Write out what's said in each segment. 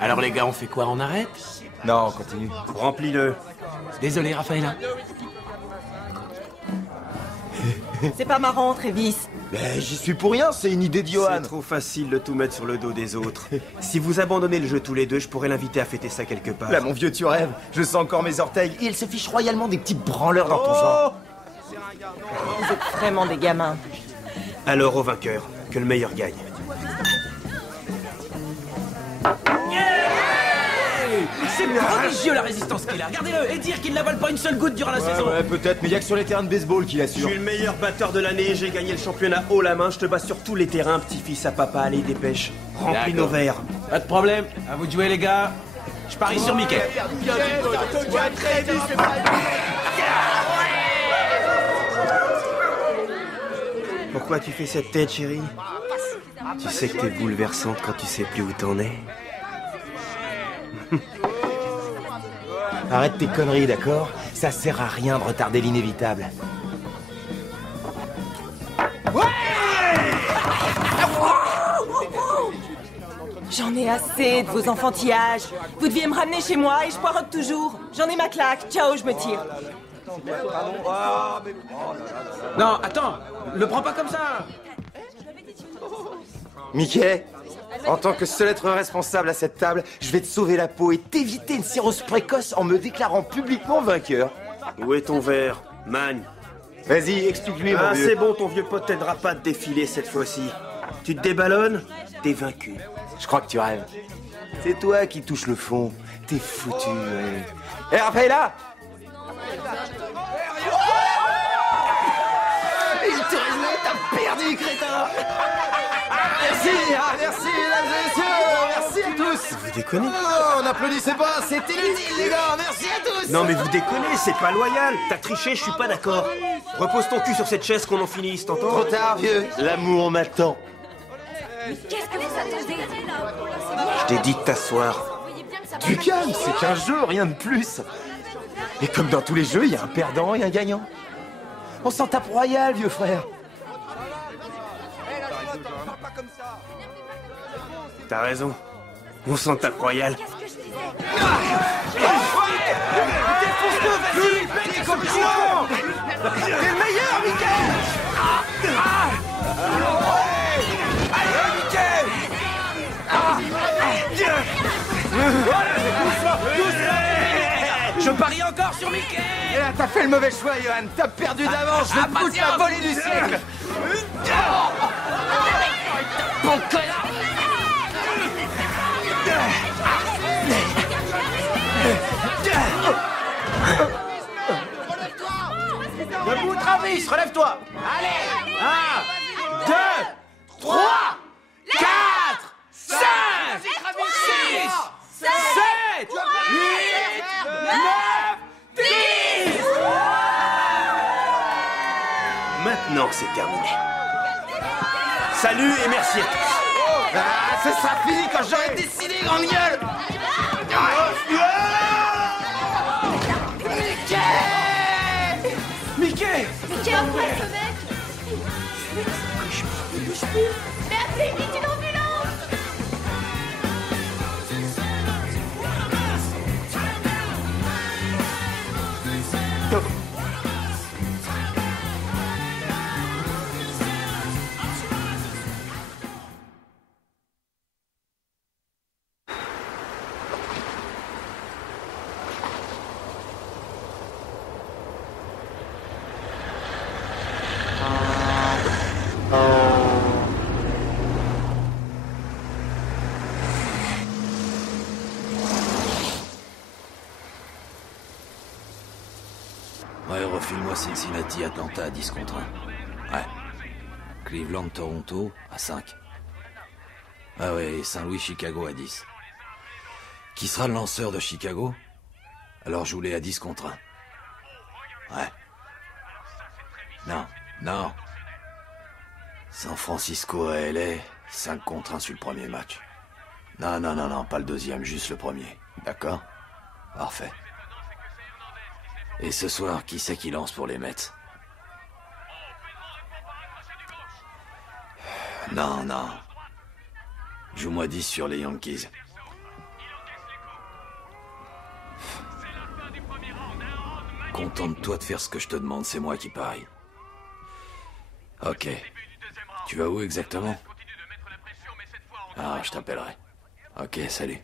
Alors les gars, on fait quoi? On arrête? Non, on continue. Remplis-le. Désolé, Raphaël. C'est pas marrant, Travis. Mais j'y suis pour rien, c'est une idée de C'est Johan. trop facile de tout mettre sur le dos des autres. Si vous abandonnez le jeu tous les deux, je pourrais l'inviter à fêter ça quelque part. Là, mon vieux, tu rêves. Je sens encore mes orteils. Et il se fiche royalement des petits branleurs dans ton genre. Vous êtes vraiment des gamins. Alors au vainqueur, que le meilleur gagne. C'est prodigieux la résistance qu'il a. Regardez-le et dire qu'il n'avale pas une seule goutte durant la saison. Ouais, peut-être, mais il y a que sur les terrains de baseball qu'il Je assure. suis le meilleur batteur de l'année, j'ai gagné le championnat haut la main, je te bats sur tous les terrains, petit-fils à papa, allez dépêche. Remplis nos verres. Pas de problème. À vous de jouer, les gars. Je parie sur Mickey. Pourquoi tu fais cette tête, chérie? Tu sais que t'es bouleversante quand tu sais plus où t'en es. Arrête tes conneries, d'accord? Ça sert à rien de retarder l'inévitable. J'en ai assez de vos enfantillages. Vous deviez me ramener chez moi et je poirote toujours. J'en ai ma claque. Ciao, je me tire. Non, attends. Le prends pas comme ça. Mickey, en tant que seul être responsable à cette table, je vais te sauver la peau et t'éviter une cirrhose précoce en me déclarant publiquement vainqueur. Où est ton verre? Magne. Vas-y, explique-lui, mon Ah, vieux. c'est bon, ton vieux pote t'aidera pas à te défiler cette fois-ci. Tu te déballonnes, t'es vaincu. Je crois que tu rêves. C'est toi qui touches le fond. T'es foutu, ouais. Hé, Raphaëlla! Il te résumé, t'as perdu, crétin! Merci, merci, mesdames et messieurs, merci à tous! Vous déconnez? Non, n'applaudissez pas, c'était le deal, les gars, merci à tous! Non mais vous déconnez, c'est pas loyal. T'as triché, je suis pas d'accord. Repose ton cul sur cette chaise qu'on en finisse, t'entends? Trop tard, vieux, l'amour m'attend. Qu'est-ce que vous attendez? Je t'ai dit de t'asseoir. Du calme, c'est qu'un jeu, rien de plus. Et comme dans tous les jeux, il y a un perdant et un gagnant. On s'en tape royal, vieux frère. T'as raison. On s'en tape royal. T'es le meilleur, Mickey! Je parie encore sur Mickey. Et là, t'as fait le mauvais choix, Johan. T'as perdu d'avance. Je vais te foutre la volée du siècle. Bon connard. Debout, Travis, relève-toi. Allez. 1, 2, 3, 4, 5, 6, 7, 8, 9, 10. Maintenant, c'est terminé. Salut et merci à tous. Ah, ce sera fini quand j'aurai décidé, grande gueule. Mickey. Mais quel enfoiré ce mec! Mais appelez vite une ambulance! Ouais, refile-moi Cincinnati, Atlanta à 10 contre 1. Ouais. Cleveland, Toronto à 5. Ah ouais, et Saint-Louis, Chicago à 10. Qui sera le lanceur de Chicago? Alors joue-les à 10 contre 1. Ouais. Non, non. San Francisco à LA, 5 contre 1 sur le premier match. Non, non, non, non, pas le deuxième, juste le premier. D'accord? Parfait. Et ce soir, qui c'est qui lance pour les Mets? Non, non. Joue-moi 10 sur les Yankees. content de toi de faire ce que je te demande, c'est moi qui parie. Ok. Tu vas où exactement? Ah, je t'appellerai. Ok, salut.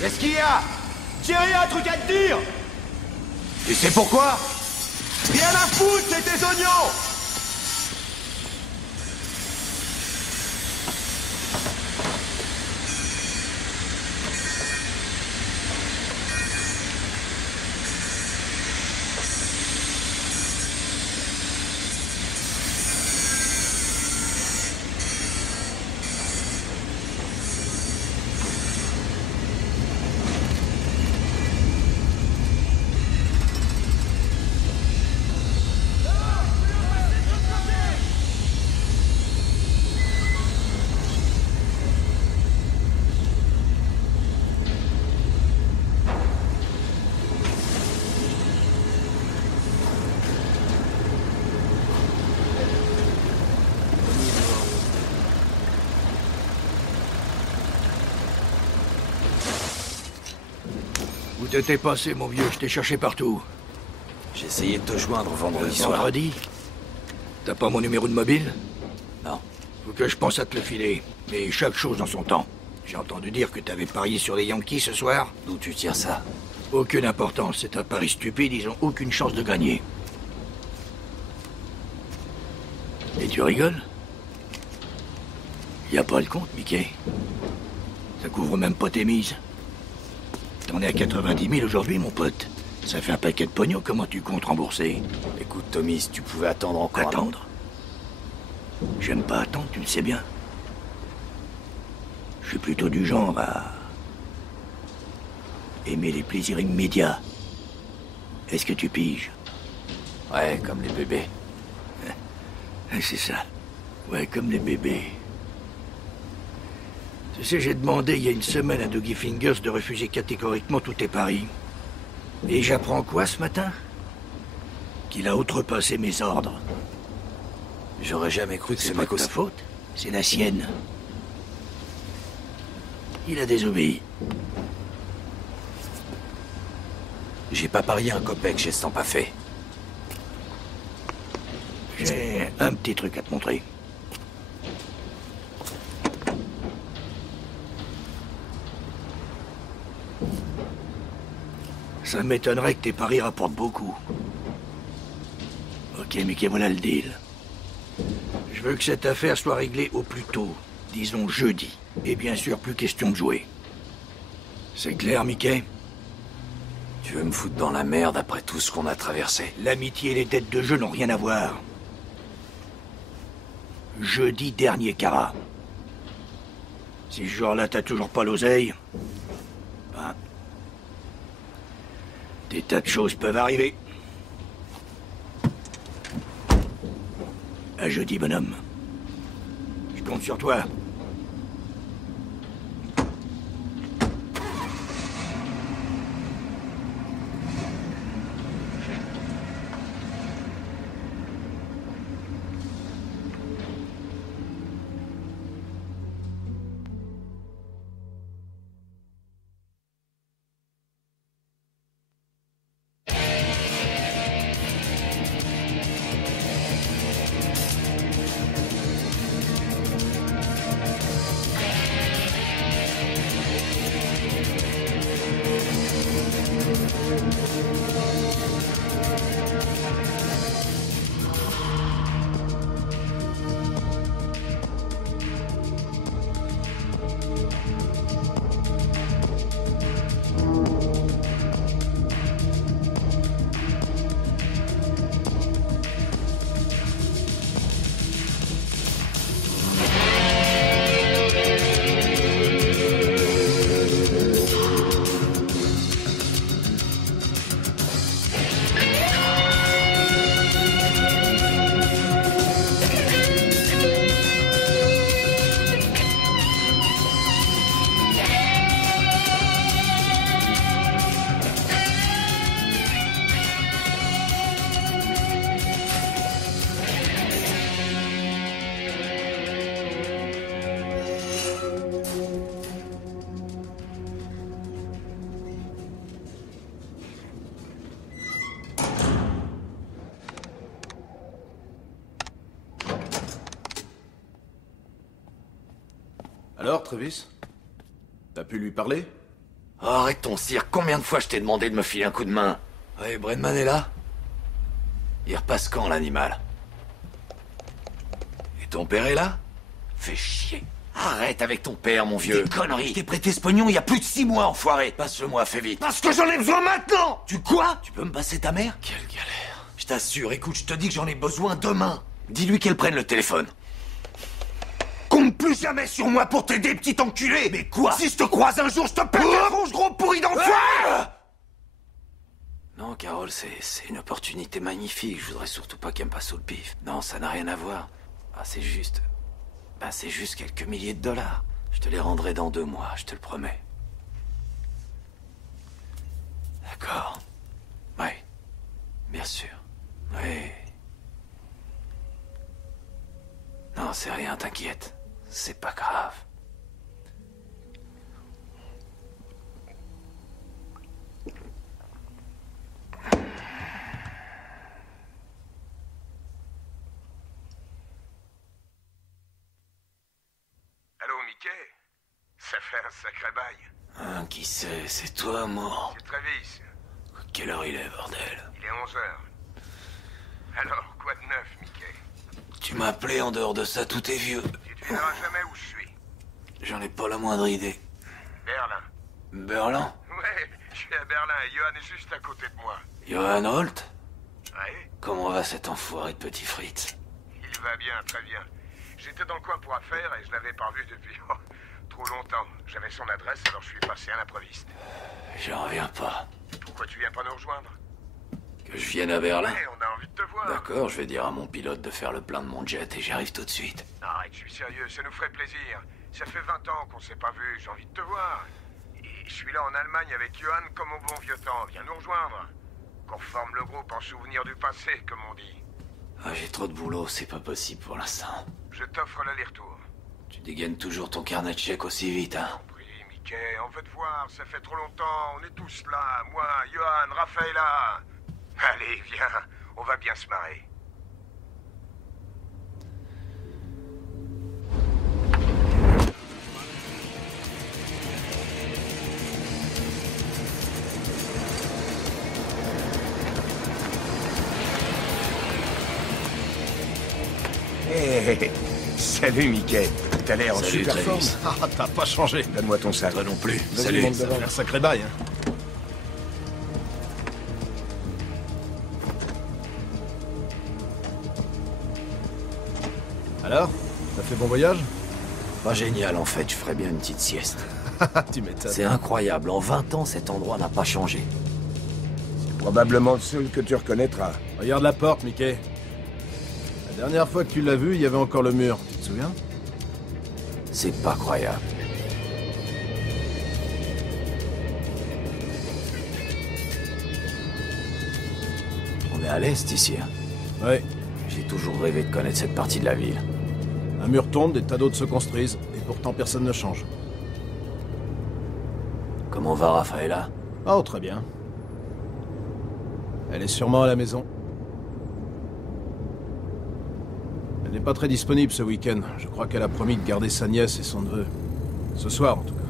Qu'est-ce qu'il y a? Jerry a un truc à te dire! Tu sais pourquoi? Rien à foutre, c'est tes oignons! Où t'étais passé, mon vieux? Je t'ai cherché partout. J'ai essayé de te joindre vendredi soir. Vendredi? T'as pas mon numéro de mobile? Non. Faut que je pense à te le filer. Mais chaque chose dans son temps. J'ai entendu dire que t'avais parié sur les Yankees ce soir. D'où tu tires ça? Aucune importance. C'est un pari stupide. Ils ont aucune chance de gagner. Et tu rigoles? Y a pas le compte, Mickey. Ça couvre même pas tes mises. T'en es à 90 000 aujourd'hui, mon pote. Ça fait un paquet de pognon, comment tu comptes rembourser? Écoute, Tommy, si tu pouvais attendre encore... Attendre? J'aime pas attendre, tu le sais bien. Je suis plutôt du genre à... aimer les plaisirs immédiats. Est-ce que tu piges? Ouais, comme les bébés. C'est ça. Ouais, comme les bébés. Tu sais, j'ai demandé il y a une semaine à Dougie Fingers de refuser catégoriquement tous tes paris. Et j'apprends quoi ce matin? Qu'il a outrepassé mes ordres. J'aurais jamais cru que ce C'est mec pas de ta aussi... faute, c'est la sienne. Il a désobéi. J'ai pas parié un copec, j'ai ce temps pas fait. J'ai un petit truc à te montrer. Ça m'étonnerait que tes paris rapportent beaucoup. Ok, Mickey, voilà le deal. Je veux que cette affaire soit réglée au plus tôt. Disons jeudi. Et bien sûr, plus question de jouer. C'est clair, Mickey? Tu veux me foutre dans la merde après tout ce qu'on a traversé? L'amitié et les dettes de jeu n'ont rien à voir. Jeudi dernier, Kara. Si ce jour-là, t'as toujours pas l'oseille... ben... des tas de choses peuvent arriver. À jeudi, bonhomme. Je compte sur toi. Alors, Travis? T'as pu lui parler? Oh, arrête ton cirque, combien de fois je t'ai demandé de me filer un coup de main? Ouais, Brenman est là? Il repasse quand, l'animal? Et ton père est là? Fais chier. Arrête avec ton père, mon vieux. Des conneries. Je t'ai prêté ce pognon il y a plus de 6 mois, enfoiré. Passe-le-moi, fais vite. Parce que j'en ai besoin maintenant. Tu quoi? Tu peux me passer ta mère? Quelle galère. Je t'assure, écoute, je te dis que j'en ai besoin demain. Dis-lui qu'elle prenne le téléphone. Compte plus jamais sur moi pour t'aider, petit enculé. Mais quoi? Si je te croise un jour, je te pète la tronche, gros pourri d'enfoiré. Non, Carole, c'est une opportunité magnifique. Je voudrais surtout pas qu'elle me passe sous le pif. Non, ça n'a rien à voir. Ah, c'est juste... Ben, c'est juste quelques milliers de dollars. Je te les rendrai dans 2 mois, je te le promets. D'accord. Ouais. Bien sûr. Oui. Non, c'est rien, t'inquiète. C'est pas grave. Allô, Mickey? Ça fait un sacré bail. Hein, qui c'est toi, mort? C'est Travis. Quelle heure il est, bordel? Il est 11h. Alors, quoi de neuf, Mickey? Tu m'as appelé, en dehors de ça, tout est vieux. Tu devineras jamais où je suis. J'en ai pas la moindre idée. Berlin. Berlin? Ouais, je suis à Berlin et Johan est juste à côté de moi. Johan Holt? Ouais? Comment va cet enfoiré de petit Fritz? Il va bien, très bien. J'étais dans le coin pour affaires et je l'avais pas vu depuis trop longtemps. J'avais son adresse, alors je suis passé à l'improviste. J'en reviens pas. Pourquoi tu viens pas nous rejoindre? Que je vienne à Berlin? Ouais, on a envie de te voir. D'accord, je vais dire à mon pilote de faire le plein de mon jet et j'arrive tout de suite. Arrête, je suis sérieux, ça nous ferait plaisir. Ça fait 20 ans qu'on s'est pas vu, j'ai envie de te voir. Et je suis là en Allemagne avec Johan comme au bon vieux temps. Viens nous rejoindre. Qu'on forme le groupe en souvenir du passé, comme on dit. Ah, j'ai trop de boulot, c'est pas possible pour l'instant. Je t'offre l'aller-retour. Tu dégaines toujours ton carnet de chèques aussi vite, hein? Oui, Mickey, on veut te voir, ça fait trop longtemps, on est tous là. Moi, Johan, Rafaela. Allez, viens, on va bien se marrer. Hey, salut Mickey. T'as l'air en Salut, super forme. Travis. Ah, t'as pas changé. Donne-moi ton sac. Toi non plus. Vas-y, Salut. monte Ça devant. fait un sacré bail, hein. Alors? T'as fait bon voyage? Pas génial, en fait, je ferais bien une petite sieste. Tu m'étonnes. C'est incroyable, en 20 ans, cet endroit n'a pas changé. Probablement le seul que tu reconnaîtras. Regarde la porte, Mickey. La dernière fois que tu l'as vu, il y avait encore le mur. Tu te souviens? C'est pas croyable. On est à l'est ici, hein. Ouais. J'ai toujours rêvé de connaître cette partie de la ville. Un mur tombe, des tas d'autres se construisent, et pourtant personne ne change. Comment va Rafaela? Oh, très bien. Elle est sûrement à la maison. Elle n'est pas très disponible ce week-end. Je crois qu'elle a promis de garder sa nièce et son neveu. Ce soir, en tout cas.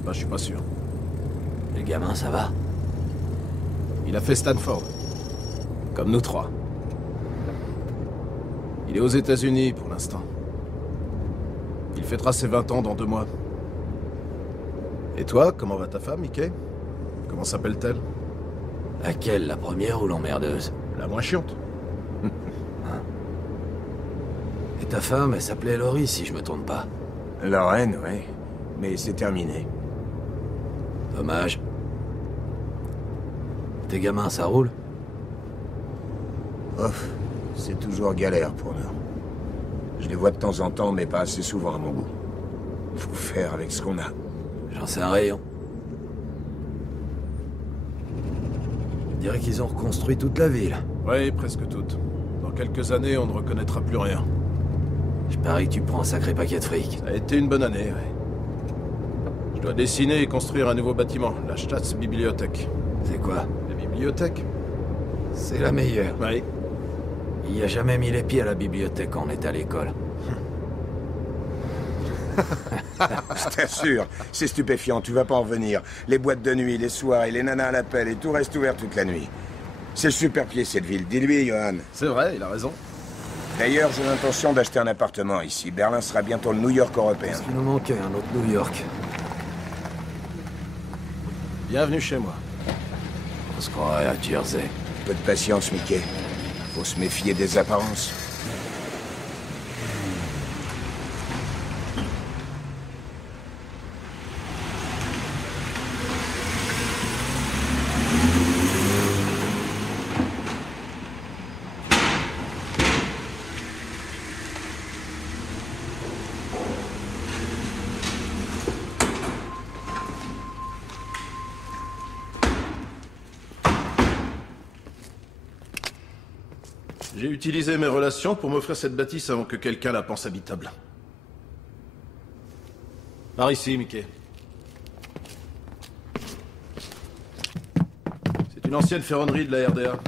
Enfin, je suis pas sûr. Le gamin, ça va? Il a fait Stanford. Comme nous 3. Il est aux États-Unis pour l'instant. Il fêtera ses 20 ans dans 2 mois. Et toi, comment va ta femme, Mickey? Comment s'appelle-t-elle? Laquelle, la première ou l'emmerdeuse? La moins chiante. Et ta femme, elle s'appelait Laurie, si je me trompe pas. Lorraine, ouais. Mais c'est terminé. Dommage. Tes gamins, ça roule? Ouf, c'est toujours galère pour nous. Je les vois de temps en temps, mais pas assez souvent à mon goût. Faut faire avec ce qu'on a. J'en sais un rayon. Je dirais qu'ils ont reconstruit toute la ville. Oui, presque toutes. Dans quelques années, on ne reconnaîtra plus rien. Je parie que tu prends un sacré paquet de fric. Ça a été une bonne année, oui. Je dois dessiner et construire un nouveau bâtiment, la Staatsbibliothek. C'est quoi? La bibliothèque? C'est la meilleure. Oui. Il n'y a jamais mis les pieds à la bibliothèque quand on était à l'école. Je t'assure, c'est stupéfiant, tu vas pas en revenir. Les boîtes de nuit, les soirées, les nanas à l'appel et tout reste ouvert toute la nuit. C'est super pied cette ville, dis-lui, Johan. C'est vrai, il a raison. D'ailleurs, j'ai l'intention d'acheter un appartement ici. Berlin sera bientôt le New York européen. Il nous manquait un autre New York. Bienvenue chez moi. On se croirait à Jersey. Peu de patience, Mickey. Faut se méfier des apparences. J'ai utilisé mes relations pour m'offrir cette bâtisse avant que quelqu'un la pense habitable. Par ici, Mickey. C'est une ancienne ferronnerie de la RDA.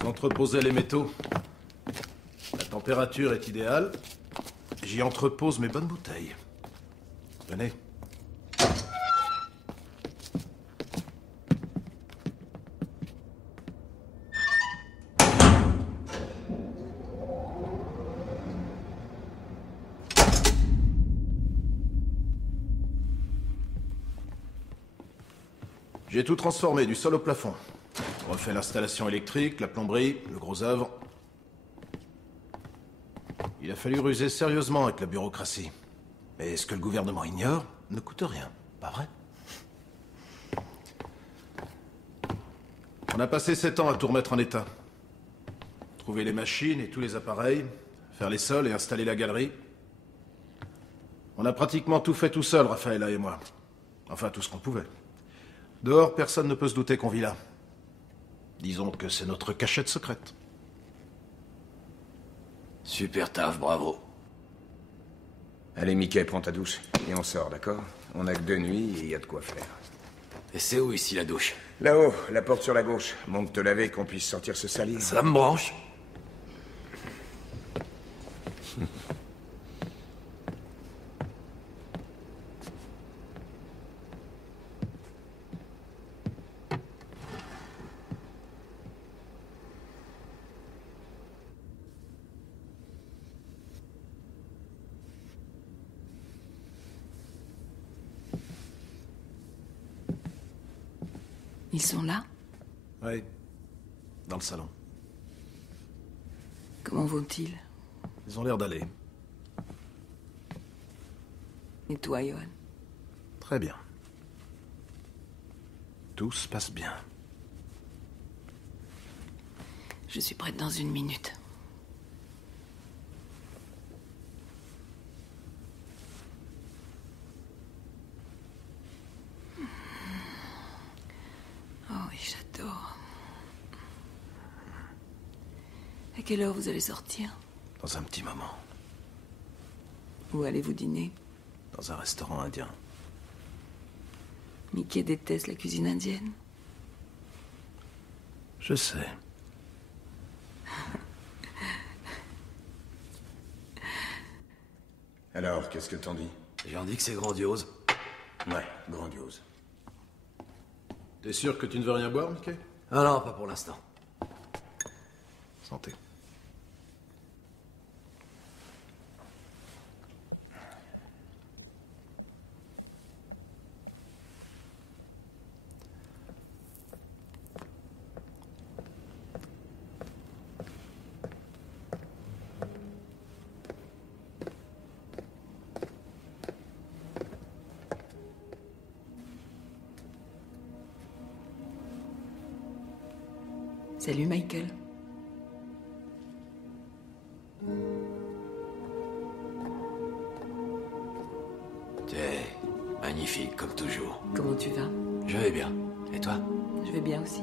Ils entreposaient les métaux. La température est idéale. J'y entrepose mes bonnes bouteilles. Venez. J'ai tout transformé, du sol au plafond. Refait l'installation électrique, la plomberie, le gros œuvre. Il a fallu ruser sérieusement avec la bureaucratie. Mais ce que le gouvernement ignore ne coûte rien, pas vrai? On a passé 7 ans à tout remettre en état. Trouver les machines et tous les appareils, faire les sols et installer la galerie. On a pratiquement tout fait tout seul, Rafaela et moi. Enfin, tout ce qu'on pouvait. Dehors, personne ne peut se douter qu'on vit là. Disons que c'est notre cachette secrète. Super taf, bravo. Allez, Mickey, prends ta douche. Et on sort, d'accord? On a que 2 nuits et il y a de quoi faire. Et c'est où ici la douche? Là-haut, la porte sur la gauche. Monte te laver qu'on puisse sortir se salir. Ça me branche. Ils sont là? Oui, dans le salon. Comment vont-ils? Ils ont l'air d'aller. Et toi, Johan? Très bien. Tout se passe bien. Je suis prête dans 1 minute. Oh oui, j'adore. À quelle heure vous allez sortir? Dans un petit moment. Où allez-vous dîner? Dans un restaurant indien. Mickey déteste la cuisine indienne. Je sais. Alors, qu'est-ce que t'en dis? J'en dis que c'est grandiose. Ouais, grandiose. T'es sûr que tu ne veux rien boire, Mickey? Ah non, pas pour l'instant. Santé. Salut, Michael. T'es magnifique, comme toujours. Comment tu vas? Je vais bien. Et toi? Je vais bien aussi.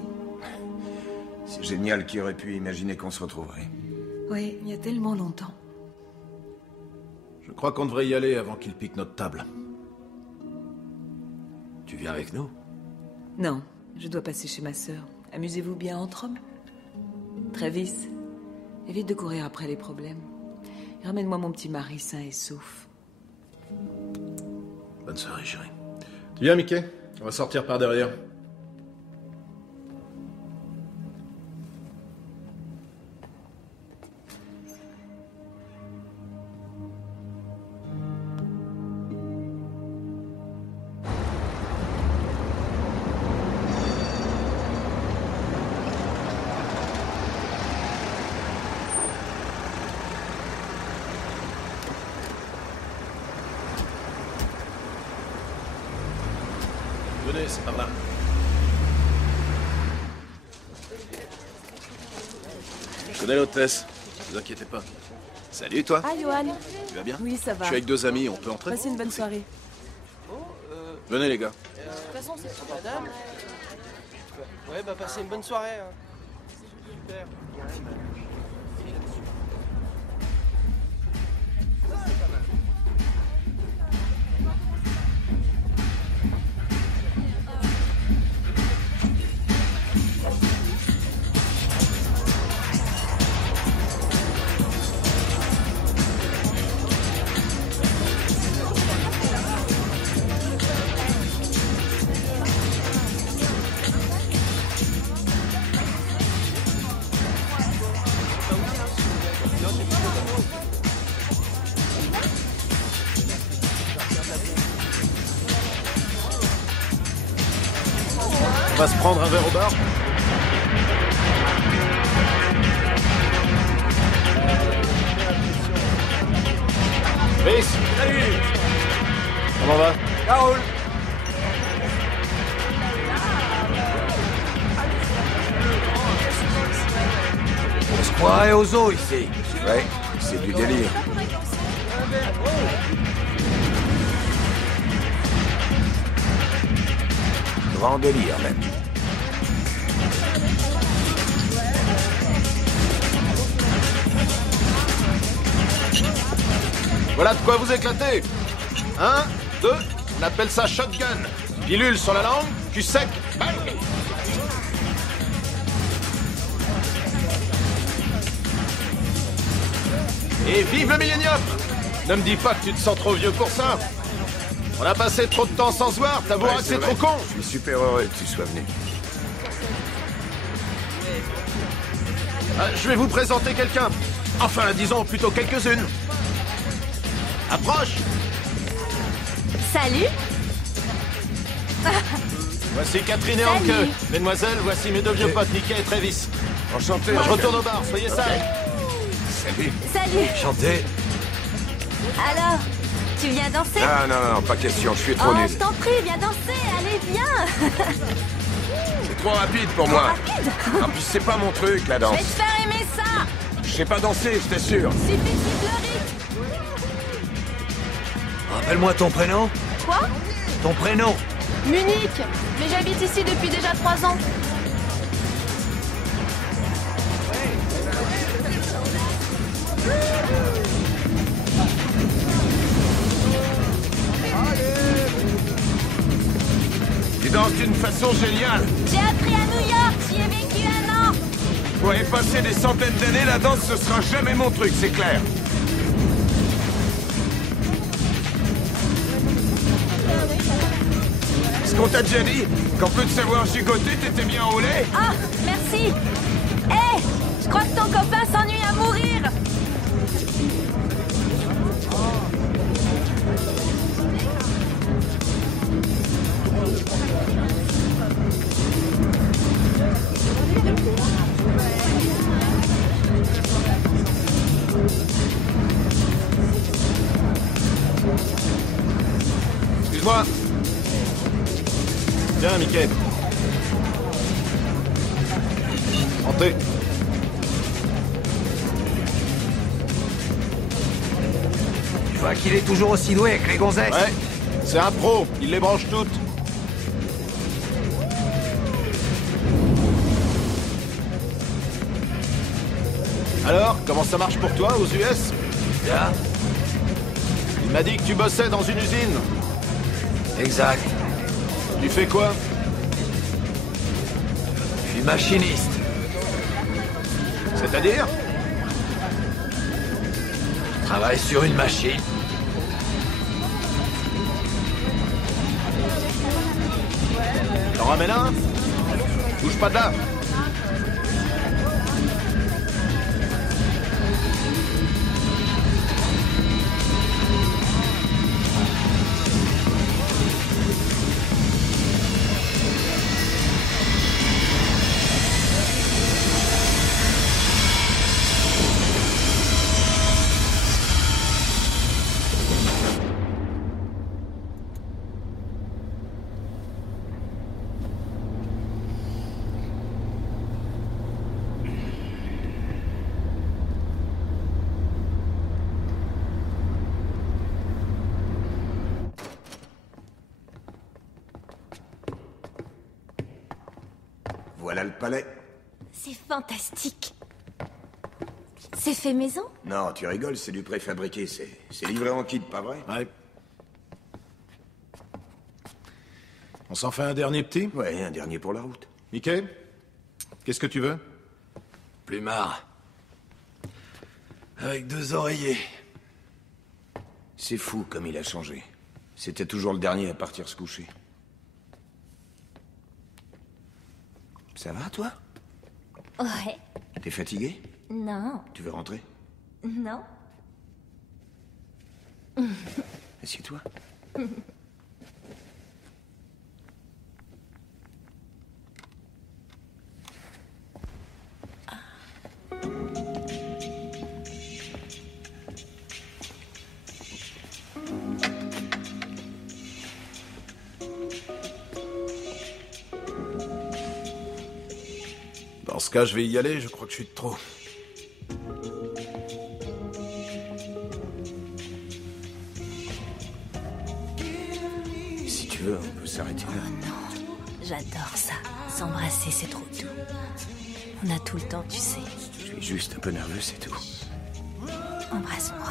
C'est génial qui aurait pu imaginer qu'on se retrouverait. Oui, il y a tellement longtemps. Je crois qu'on devrait y aller avant qu'il pique notre table. Tu viens avec nous? Non, je dois passer chez ma sœur. Amusez-vous bien entre hommes. Travis, évite de courir après les problèmes. Et ramène-moi mon petit mari sain et sauf. Bonne soirée, chérie. Tu viens, Mickey? On va sortir par derrière. Venez, c'est par là. Je connais l'hôtesse, ne vous inquiétez pas. Salut, toi. Ah, Johan. Tu vas bien? Oui, ça va. Je suis avec 2 amis, on peut entrer? Passez une bonne soirée. Venez, les gars. De toute façon, c'est pour madame. Ouais, bah passez une bonne soirée. Hein. Super. On va se prendre un verre au bar? Chris! Salut! Comment va? Carole! On se croirait aux eaux ici. Ouais, c'est du délire. Grand délire, même. Voilà de quoi vous éclater. 1, 2, on appelle ça shotgun. Pilule sur la langue, cul sec, bang! Et vive le millénium! Ne me dis pas que tu te sens trop vieux pour ça. On a passé trop de temps sans se voir, t'avoueras que c'est trop con. Je suis super heureux que tu sois venu. Je vais vous présenter quelqu'un. Enfin, disons plutôt quelques-unes. Approche! Salut. Voici Catherine et Anke. Mesdemoiselles, voici mes 2 vieux potes, Mickey et Travis. Enchanté. Je retourne au bar, soyez sages. Salut. Salut. Chanté. Alors, tu viens danser? Ah non, pas question, je suis trop Oh, nul. je t'en prie, viens danser, allez, viens. C'est trop rapide pour moi. Rapide. En plus, c'est pas mon truc, la Je danse. vais te faire aimer ça. Je sais pas danser, je t'assure. Suffit de suivre le rythme. Rappelle-moi ton prénom. Quoi? Ton prénom. Munich. Mais j'habite ici depuis déjà 3 ans. Tu danses d'une façon géniale. J'ai appris à New York, j'y ai vécu 1 an. Pour y passer des centaines d'années, la danse, ce sera jamais mon truc, c'est clair. Ce qu'on t'a déjà dit, qu'en plus de savoir gigoter, t'étais bien au lait. Ah, merci. Hé, je crois que ton copain s'ennuie à mourir. Excuse-moi. Viens, Mickey. Entrez. Tu vois qu'il est toujours aussi doué avec les gonzesses. Ouais, c'est un pro, il les branche toutes. Alors, comment ça marche pour toi aux US? Bien. Il m'a dit que tu bossais dans une usine. Exact. Tu fais quoi? Je suis machiniste. C'est-à-dire? Je travaille sur une machine. T'en ramènes un? Bouge pas de là. Voilà le palais. C'est fantastique. C'est fait maison? Non, tu rigoles, c'est du préfabriqué. C'est livré en kit, pas vrai? Ouais. On s'en fait un dernier petit? Ouais, un dernier pour la route. Mickey? Qu'est-ce que tu veux? Plumard. Avec 2 oreillers. C'est fou comme il a changé. C'était toujours le dernier à partir se coucher. Ça va, toi? Ouais. T'es fatigué? Non. Tu veux rentrer? Non. Assieds-toi. Dans ce cas, je vais y aller, je crois que je suis de trop. Si tu veux, on peut s'arrêter là. Oh non, j'adore ça. S'embrasser, c'est trop doux. On a tout le temps, tu sais. Je suis juste un peu nerveux, c'est tout. Embrasse-moi.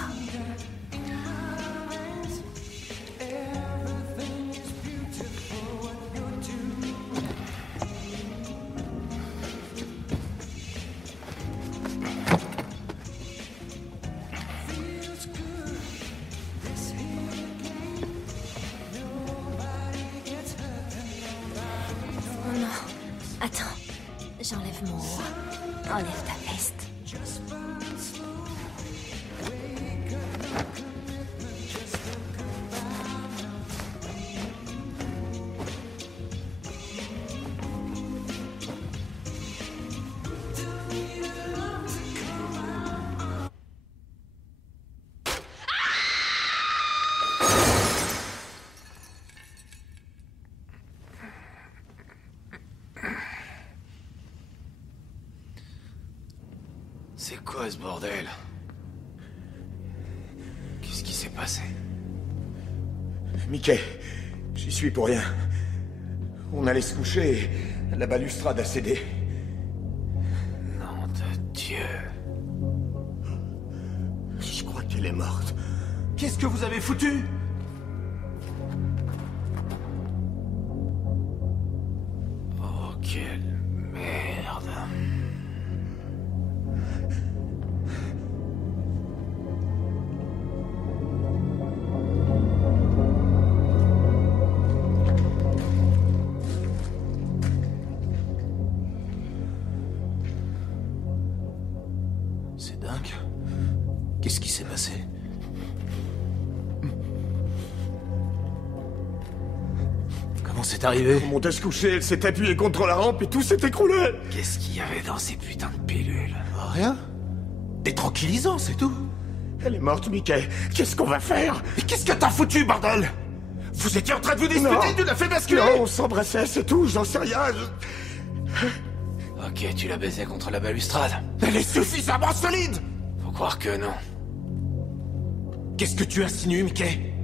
Oh non. Attends. J'enlève mon haut. Enlève ta veste. C'est quoi ce bordel? Qu'est-ce qui s'est passé? Mickey, j'y suis pour rien. On allait se coucher et la balustrade a cédé. Nom de Dieu. Je crois qu'elle est morte. Qu'est-ce que vous avez foutu? Oh, quelle merde. C'est dingue. Qu'est-ce qui s'est passé? Comment c'est arrivé? On montait se coucher, elle s'est appuyée contre la rampe et tout s'est écroulé. Qu'est-ce qu'il y avait dans ces putains de pilules? Rien. Des tranquillisants, c'est tout. Elle est morte, Mickey. Qu'est-ce qu'on va faire? Mais qu'est-ce que t'as foutu, bordel? Vous étiez en train de vous disputer, Non. tu l'as fait basculer? Non, on s'embrassait, c'est tout, j'en sais rien. Ok, tu l'as baisée contre la balustrade. Elle est suffisamment solide. Faut croire que non. Qu'est-ce que tu insinues, Mickey?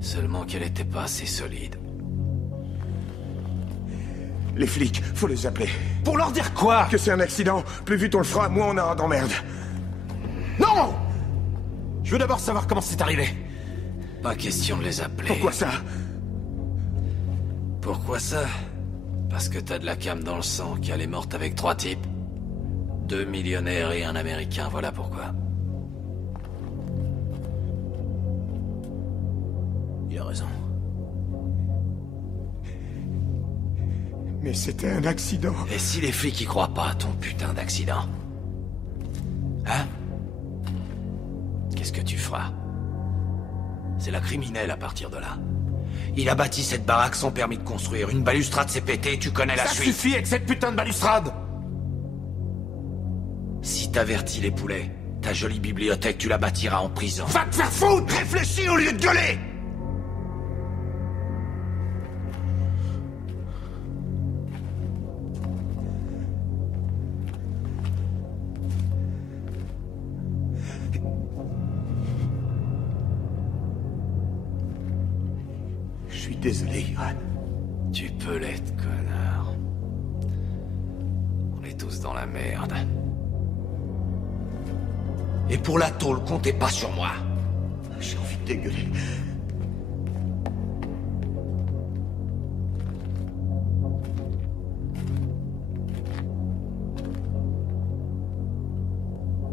Seulement qu'elle était pas assez solide. Les flics, faut les appeler. Pour leur dire quoi? Que c'est un accident. Plus vite on le fera, moins on aura d'emmerde. Non! Je veux d'abord savoir comment c'est arrivé. Pas question de les appeler. Pourquoi ça? Pourquoi ça? Parce que t'as de la cam dans le sang, qu'elle est morte avec 3 types. 2 millionnaires et un Américain, voilà pourquoi. Il a raison. Mais c'était un accident. Et si les flics y croient pas à ton putain d'accident? Hein? Qu'est-ce que tu feras? C'est la criminelle à partir de là. Il a bâti cette baraque sans permis de construire. Une balustrade s'est pétée, tu connais la suite. Ça suffit avec cette putain de balustrade! Si t'avertis les poulets, ta jolie bibliothèque, tu la bâtiras en prison. Va te faire foutre! Réfléchis au lieu de gueuler! Je suis désolé, Johan. Tu peux l'être, connard. On est tous dans la merde. Et pour la tôle, comptez pas sur moi. J'ai envie de dégueuler.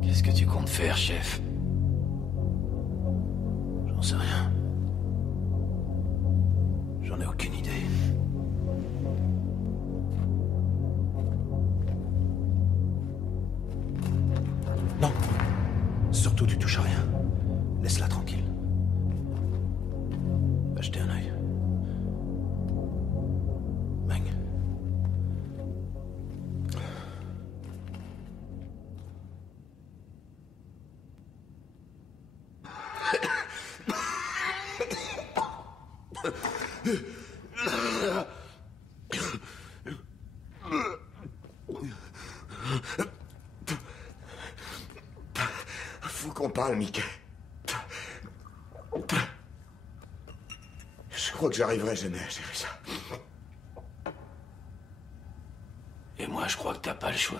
Qu'est-ce que tu comptes faire, chef? J'en sais rien. J'en ai aucune idée. Non. Surtout, tu touches à rien. Laisse-la tranquille. Va jeter un œil. Bang. Faut qu'on parle, Mickey. Je crois que j'arriverai jamais à gérer ça. Et moi, je crois que t'as pas le choix.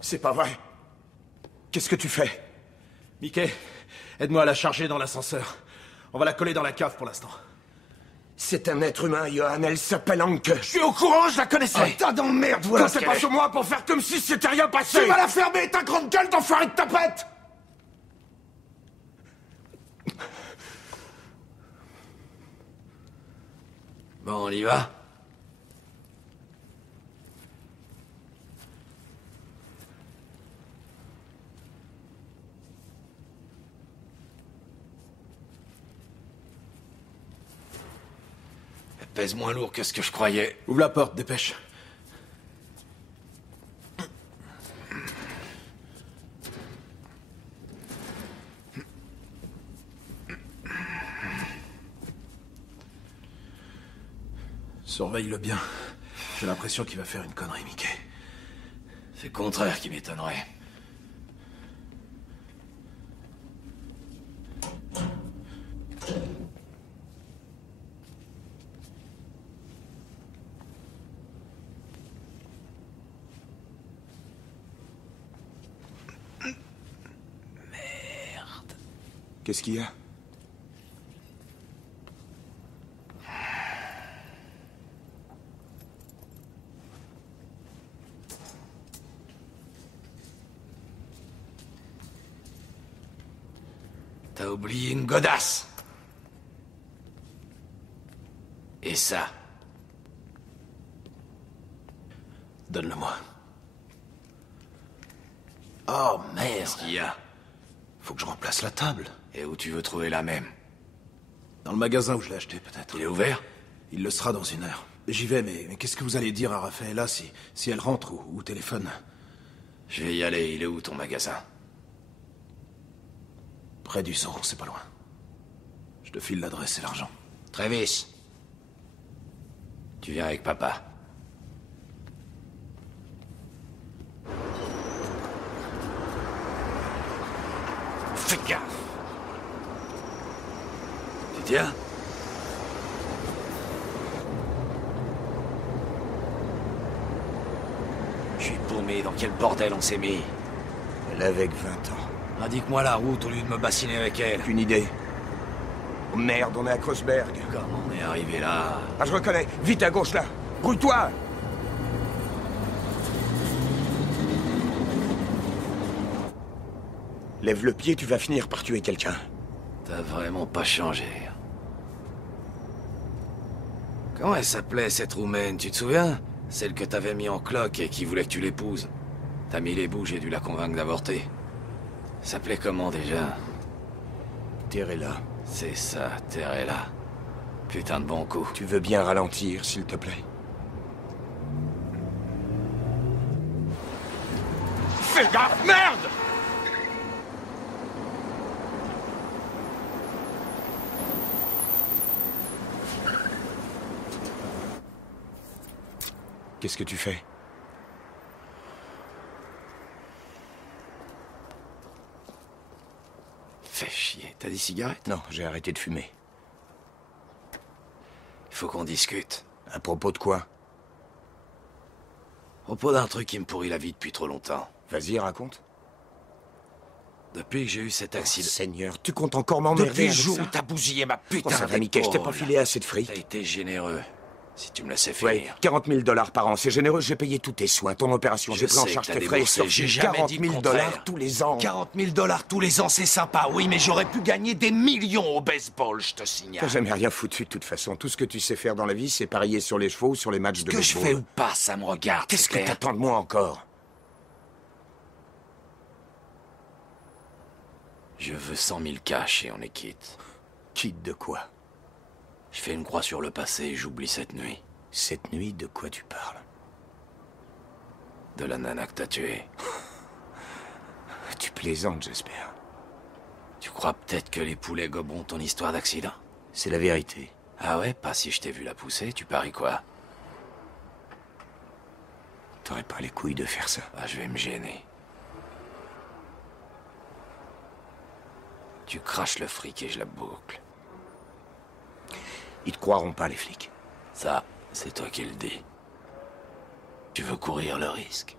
C'est pas vrai. Qu'est-ce que tu fais? Mickey, aide-moi à la charger dans l'ascenseur. On va la coller dans la cave pour l'instant. C'est un être humain, Johan. Elle s'appelle Anke. Je suis au courant, je la connaissais. Oh, tas d'emmerde, voilà. Comptez pas sur moi pour faire comme si c'était rien passé. Tu vas la fermer, ta grande gueule d'enfoiré de tapette! Bon, on y va? Elle pèse moins lourd que ce que je croyais. Ouvre la porte, dépêche. Surveille-le bien. J'ai l'impression qu'il va faire une connerie, Mickey. C'est le contraire qui m'étonnerait. Merde. Qu'est-ce qu'il y a? T'as oublié une godasse. Et ça? Donne-le-moi. Oh, merde. Qu'est-ce qu'il y a? Faut que je remplace la table. Et où tu veux trouver la même? Dans le magasin où je l'ai acheté, peut-être. Il est ouvert? Il le sera dans 1 heure. J'y vais, mais qu'est-ce que vous allez dire à Raphaëlla si elle rentre ou téléphone? Je vais y aller. Il est où ton magasin? Près du Zoo, c'est pas loin. Je te file l'adresse et l'argent. Travis. Tu viens avec papa. Fais gaffe. Tu tiens? Je suis paumé. Dans quel bordel on s'est mis? Elle avait que 20 ans. Indique-moi la route au lieu de me bassiner avec elle. Aucune idée. Oh merde, on est à Kreuzberg. Comment on est arrivé là? Ah, je reconnais. Vite à gauche, là. Roule-toi. Lève le pied, tu vas finir par tuer quelqu'un. T'as vraiment pas changé. Comment elle s'appelait, cette Roumaine, tu te souviens? Celle que t'avais mis en cloque et qui voulait que tu l'épouses. T'as mis les bouts, j'ai dû la convaincre d'avorter. S'appelait comment, déjà? Terrella. C'est ça, Terrella. Putain de bon coup. Tu veux bien ralentir, s'il te plaît? Fais gaffe, merde! Qu'est-ce que tu fais? Fais chier. T'as des cigarettes? Non, j'ai arrêté de fumer. Il faut qu'on discute. À propos de quoi? À propos d'un truc qui me pourrit la vie depuis trop longtemps. Vas-y, raconte. Depuis que j'ai eu cet accident... Seigneur, tu comptes encore m'emmerder Depuis le avec jour ça? où t'as bousillé ma putain ça va, Mickey, je t'ai pas filé assez de fric. T'as été généreux. Si tu me laissais finir. Ouais, 40 000 $ par an, c'est généreux, j'ai payé tous tes soins, ton opération, j'ai pris en charge tes frais, j'ai jamais 40 dit 000 le contraire. $ tous les ans. 40 000 $ tous les ans, c'est sympa, oui, mais j'aurais pu gagner des millions au baseball, je te signale. T'as jamais rien foutu de toute façon. Tout ce que tu sais faire dans la vie, c'est parier sur les chevaux ou sur les matchs de baseball. Que je fais ou pas, ça me regarde. Qu'est-ce que t'attends de moi encore? Je veux 100 000 cash et on est quitte. Quitte de quoi? Je fais une croix sur le passé et j'oublie cette nuit. Cette nuit, de quoi tu parles? De la nana que t'as tuée. Tu plaisantes, j'espère. Tu crois peut-être que les poulets goberont ton histoire d'accident? C'est la vérité. Ah ouais? Pas si je t'ai vu la pousser, tu paries quoi? T'aurais pas les couilles de faire ça. Ah, je vais me gêner. Tu craches le fric et je la boucle. Ils te croiront pas, les flics. Ça, c'est toi qui le dis. Tu veux courir le risque?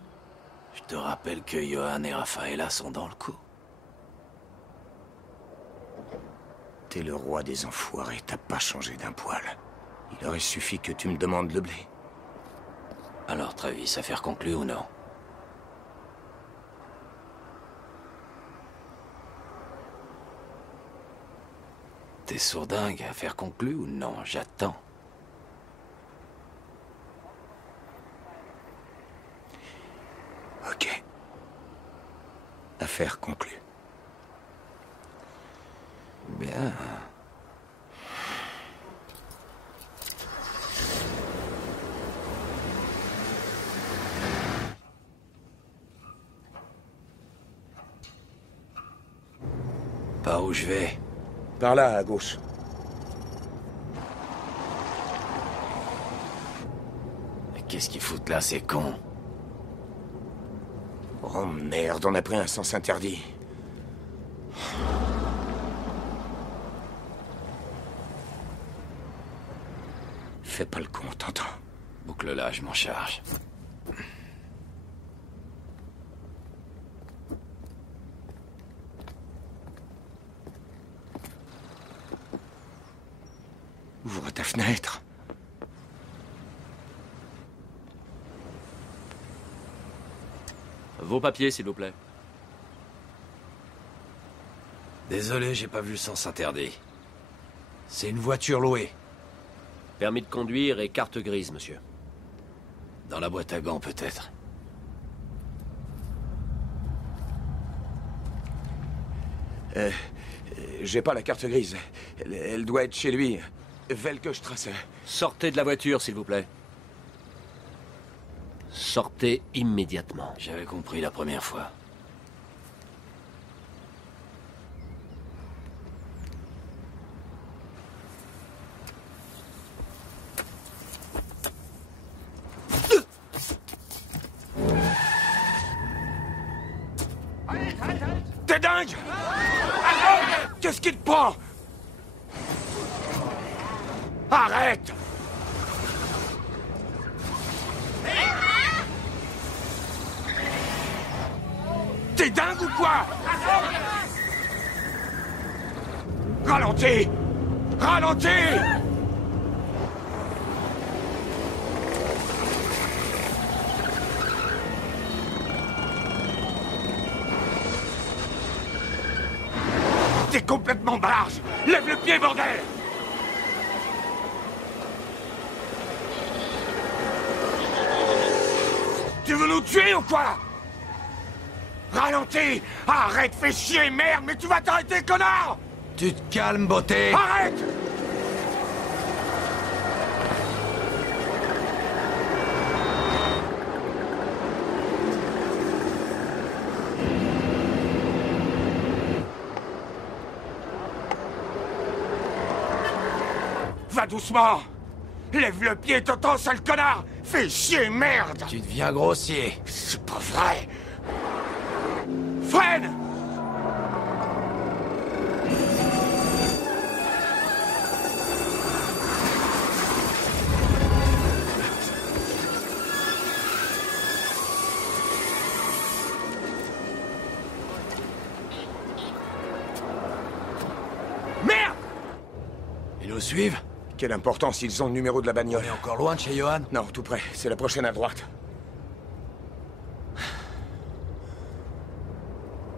Je te rappelle que Johan et Rafaela sont dans le coup. T'es le roi des enfoirés, t'as pas changé d'un poil. Il aurait suffi que tu me demandes le blé. Alors, Travis, affaire conclue ou non? T'es sourdingue, affaire conclue ou non? J'attends. Ok. Affaire conclue. Bien. Par où je vais? Par là, à gauche. Qu'est-ce qu'ils foutent là, ces cons? Oh merde, on a pris un sens interdit. Fais pas le con, t'entends? Boucle là, je m'en charge. Ouvre ta fenêtre. Vos papiers, s'il vous plaît. Désolé, j'ai pas vu le sens interdit. C'est une voiture louée. Permis de conduire et carte grise, monsieur. Dans la boîte à gants, peut-être. J'ai pas la carte grise. Elle doit être chez lui. Velkestrasse. Sortez de la voiture, s'il vous plaît. Sortez immédiatement. J'avais compris la première fois. T'es dingue! Qu'est-ce qui te prend? Arrête! T'es dingue ou quoi? Ralentis! Ralentis! T'es complètement barge! Lève le pied, bordel! Tu veux nous tuer ou quoi? Ralentis! Arrête, fais chier, merde, mais tu vas t'arrêter, connard! Tu te calmes, beauté. Arrête! Va doucement! Lève le pied, t'entends, sale connard! Fais chier, merde! Tu deviens grossier. C'est pas vrai! Freine! Merde! Ils nous suivent? Quelle importance, ils ont le numéro de la bagnole. On est encore loin de chez Johan? Non, tout près. C'est la prochaine à droite.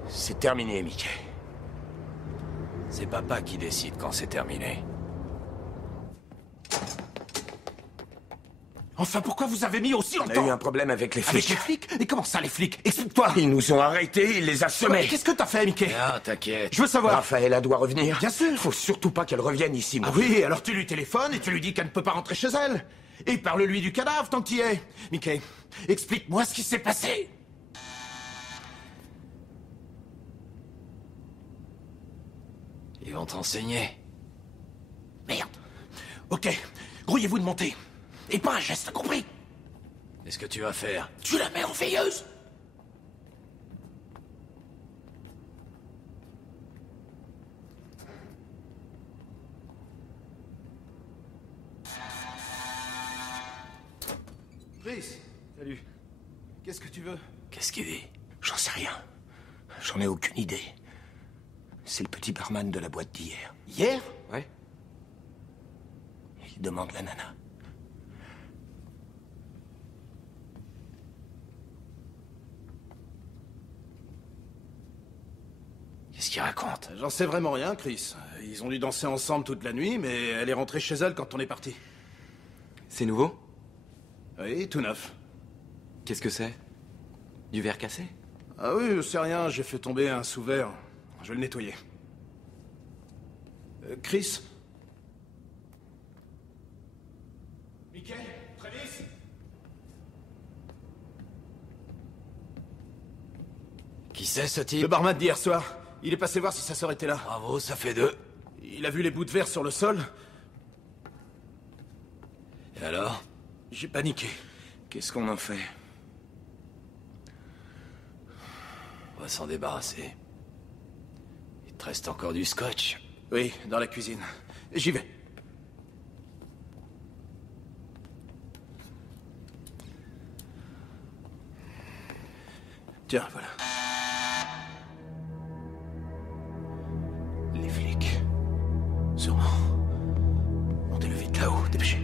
C'est terminé, Mickey. C'est papa qui décide quand c'est terminé. Enfin, pourquoi vous avez mis aussi longtemps? On a eu un problème avec les flics. Avec les flics? Et comment ça, les flics? Explique-toi. Ils nous ont arrêtés, ils les assommaient. Qu'est-ce que t'as fait, Mickey? Ah, t'inquiète. Je veux savoir. Raphaëlla doit revenir. Bien sûr. Faut surtout pas qu'elle revienne ici, moi. Ah oui, alors tu lui téléphones et tu lui dis qu'elle ne peut pas rentrer chez elle. Et parle-lui du cadavre tant que t'y es. Mickey, explique-moi ce qui s'est passé. Ils vont t'enseigner. Merde. Ok, grouillez-vous de monter. Et pas un geste, compris? Qu'est-ce que tu vas faire? Tu la mets en veilleuse. Chris. Salut. Qu'est-ce que tu veux? Qu'est-ce qu'il dit? J'en sais rien. J'en ai aucune idée. C'est le petit barman de la boîte d'hier. Hier? Ouais. Il demande la nana. Qu'est-ce qu'il raconte? J'en sais vraiment rien, Chris. Ils ont dû danser ensemble toute la nuit, mais elle est rentrée chez elle quand on est parti. C'est nouveau? Oui, tout neuf. Qu'est-ce que c'est? Du verre cassé? Ah oui, c'est rien, j'ai fait tomber un sous-verre. Je vais le nettoyer. Chris? Mickey? Travis? Qui c'est, ce type? Le barman d'hier soir. Il est passé voir si sa sœur était là. Bravo, ça fait 2. Il a vu les bouts de verre sur le sol. Et alors? J'ai paniqué. Qu'est-ce qu'on en fait? On va s'en débarrasser. Il te reste encore du scotch? Oui, dans la cuisine. J'y vais. Tiens, voilà. Les flics. Sûrement. Montez-le vite là-haut, dépêchez.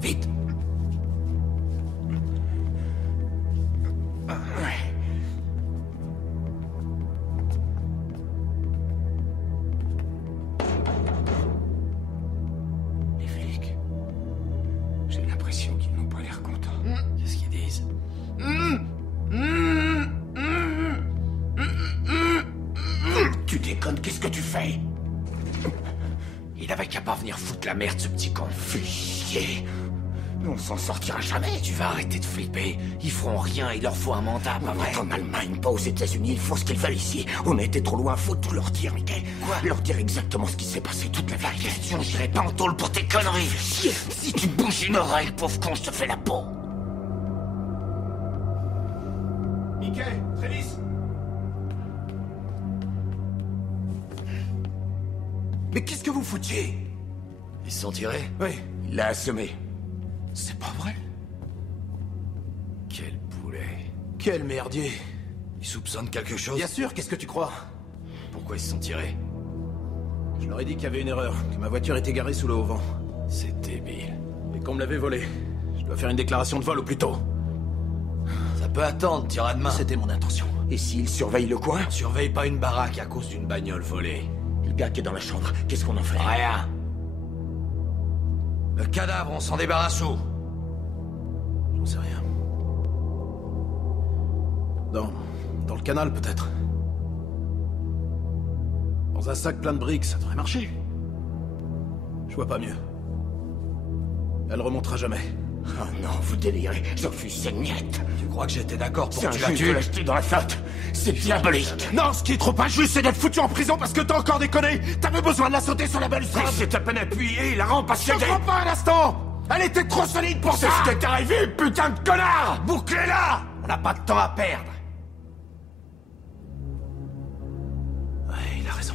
Vite. Les flics. J'ai l'impression qu'ils n'ont pas l'air contents. Qu'est-ce qu'ils disent? Tu déconnes, qu'est-ce que tu fais? Il avait qu'à pas venir foutre la merde, ce petit con. Fais chier. On s'en sortira jamais. Tu vas arrêter de flipper. Ils feront rien, il leur faut un mandat, pas vrai? En Allemagne, pas aux États-Unis, ils font ce qu'ils veulent ici. On a été trop loin, faut tout leur dire, Mickey. Quoi? Leur dire exactement ce qui s'est passé, toute la vérité. Question, j'irai pas en tôle pour tes conneries. Chier. Si tu bouges une oreille, pauvre con, je te fais la peau. Mickey, Travis. Mais qu'est-ce que vous foutiez? Ils se sont tirés? Oui. Il l'a assommé. C'est pas vrai. Quel poulet. Quel merdier. Ils soupçonnent quelque chose? Bien sûr, qu'est-ce que tu crois? Pourquoi ils se sont tirés? Je leur ai dit qu'il y avait une erreur, que ma voiture était garée sous le haut-vent. C'est débile. Et qu'on me l'avait volée. Je dois faire une déclaration de vol au plus tôt. Ça peut attendre, tira de main. C'était mon intention. Et s'ils surveillent le coin? On surveille pas une baraque à cause d'une bagnole volée. Le gars qui est dans la chambre, qu'est-ce qu'on en fait? Rien. Le cadavre, on s'en débarrasse où? J'en sais rien. Dans le canal, peut-être. Dans un sac plein de briques, ça devrait marcher. Je vois pas mieux. Elle remontera jamais. Oh non, vous délirez. Je refuse cette miette. Tu crois que j'étais d'accord pour que tu la injuste de tues? l'acheter dans la flotte. C'est diabolique. Non, ce qui est trop injuste, c'est d'être foutu en prison parce que t'as encore déconné. T'avais besoin de la sauter sur la balustrade. C'est à peine appuyé, la rampe a Je cédé. crois pas un instant. Elle était trop solide pour ça. C'est ce qui t'est arrivé, putain de connard. Bouclez-la. On n'a pas de temps à perdre. Ouais, il a raison.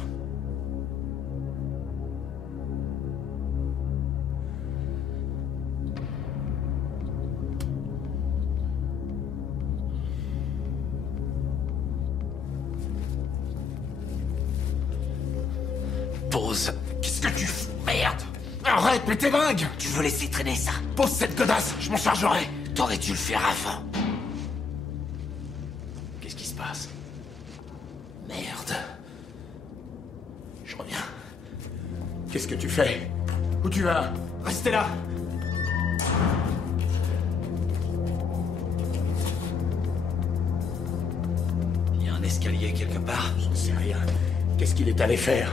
Pose. Qu'est-ce que tu fous? Merde. Arrête, mais t'es dingue. Tu veux laisser traîner ça? Pose cette godasse, je m'en chargerai. T'aurais dû le faire avant. Qu'est-ce qui se passe? Merde. Je reviens. Qu'est-ce que tu fais? Où tu vas? Restez là. Il y a un escalier quelque part? J'en sais rien. Qu'est-ce qu'il est allé faire?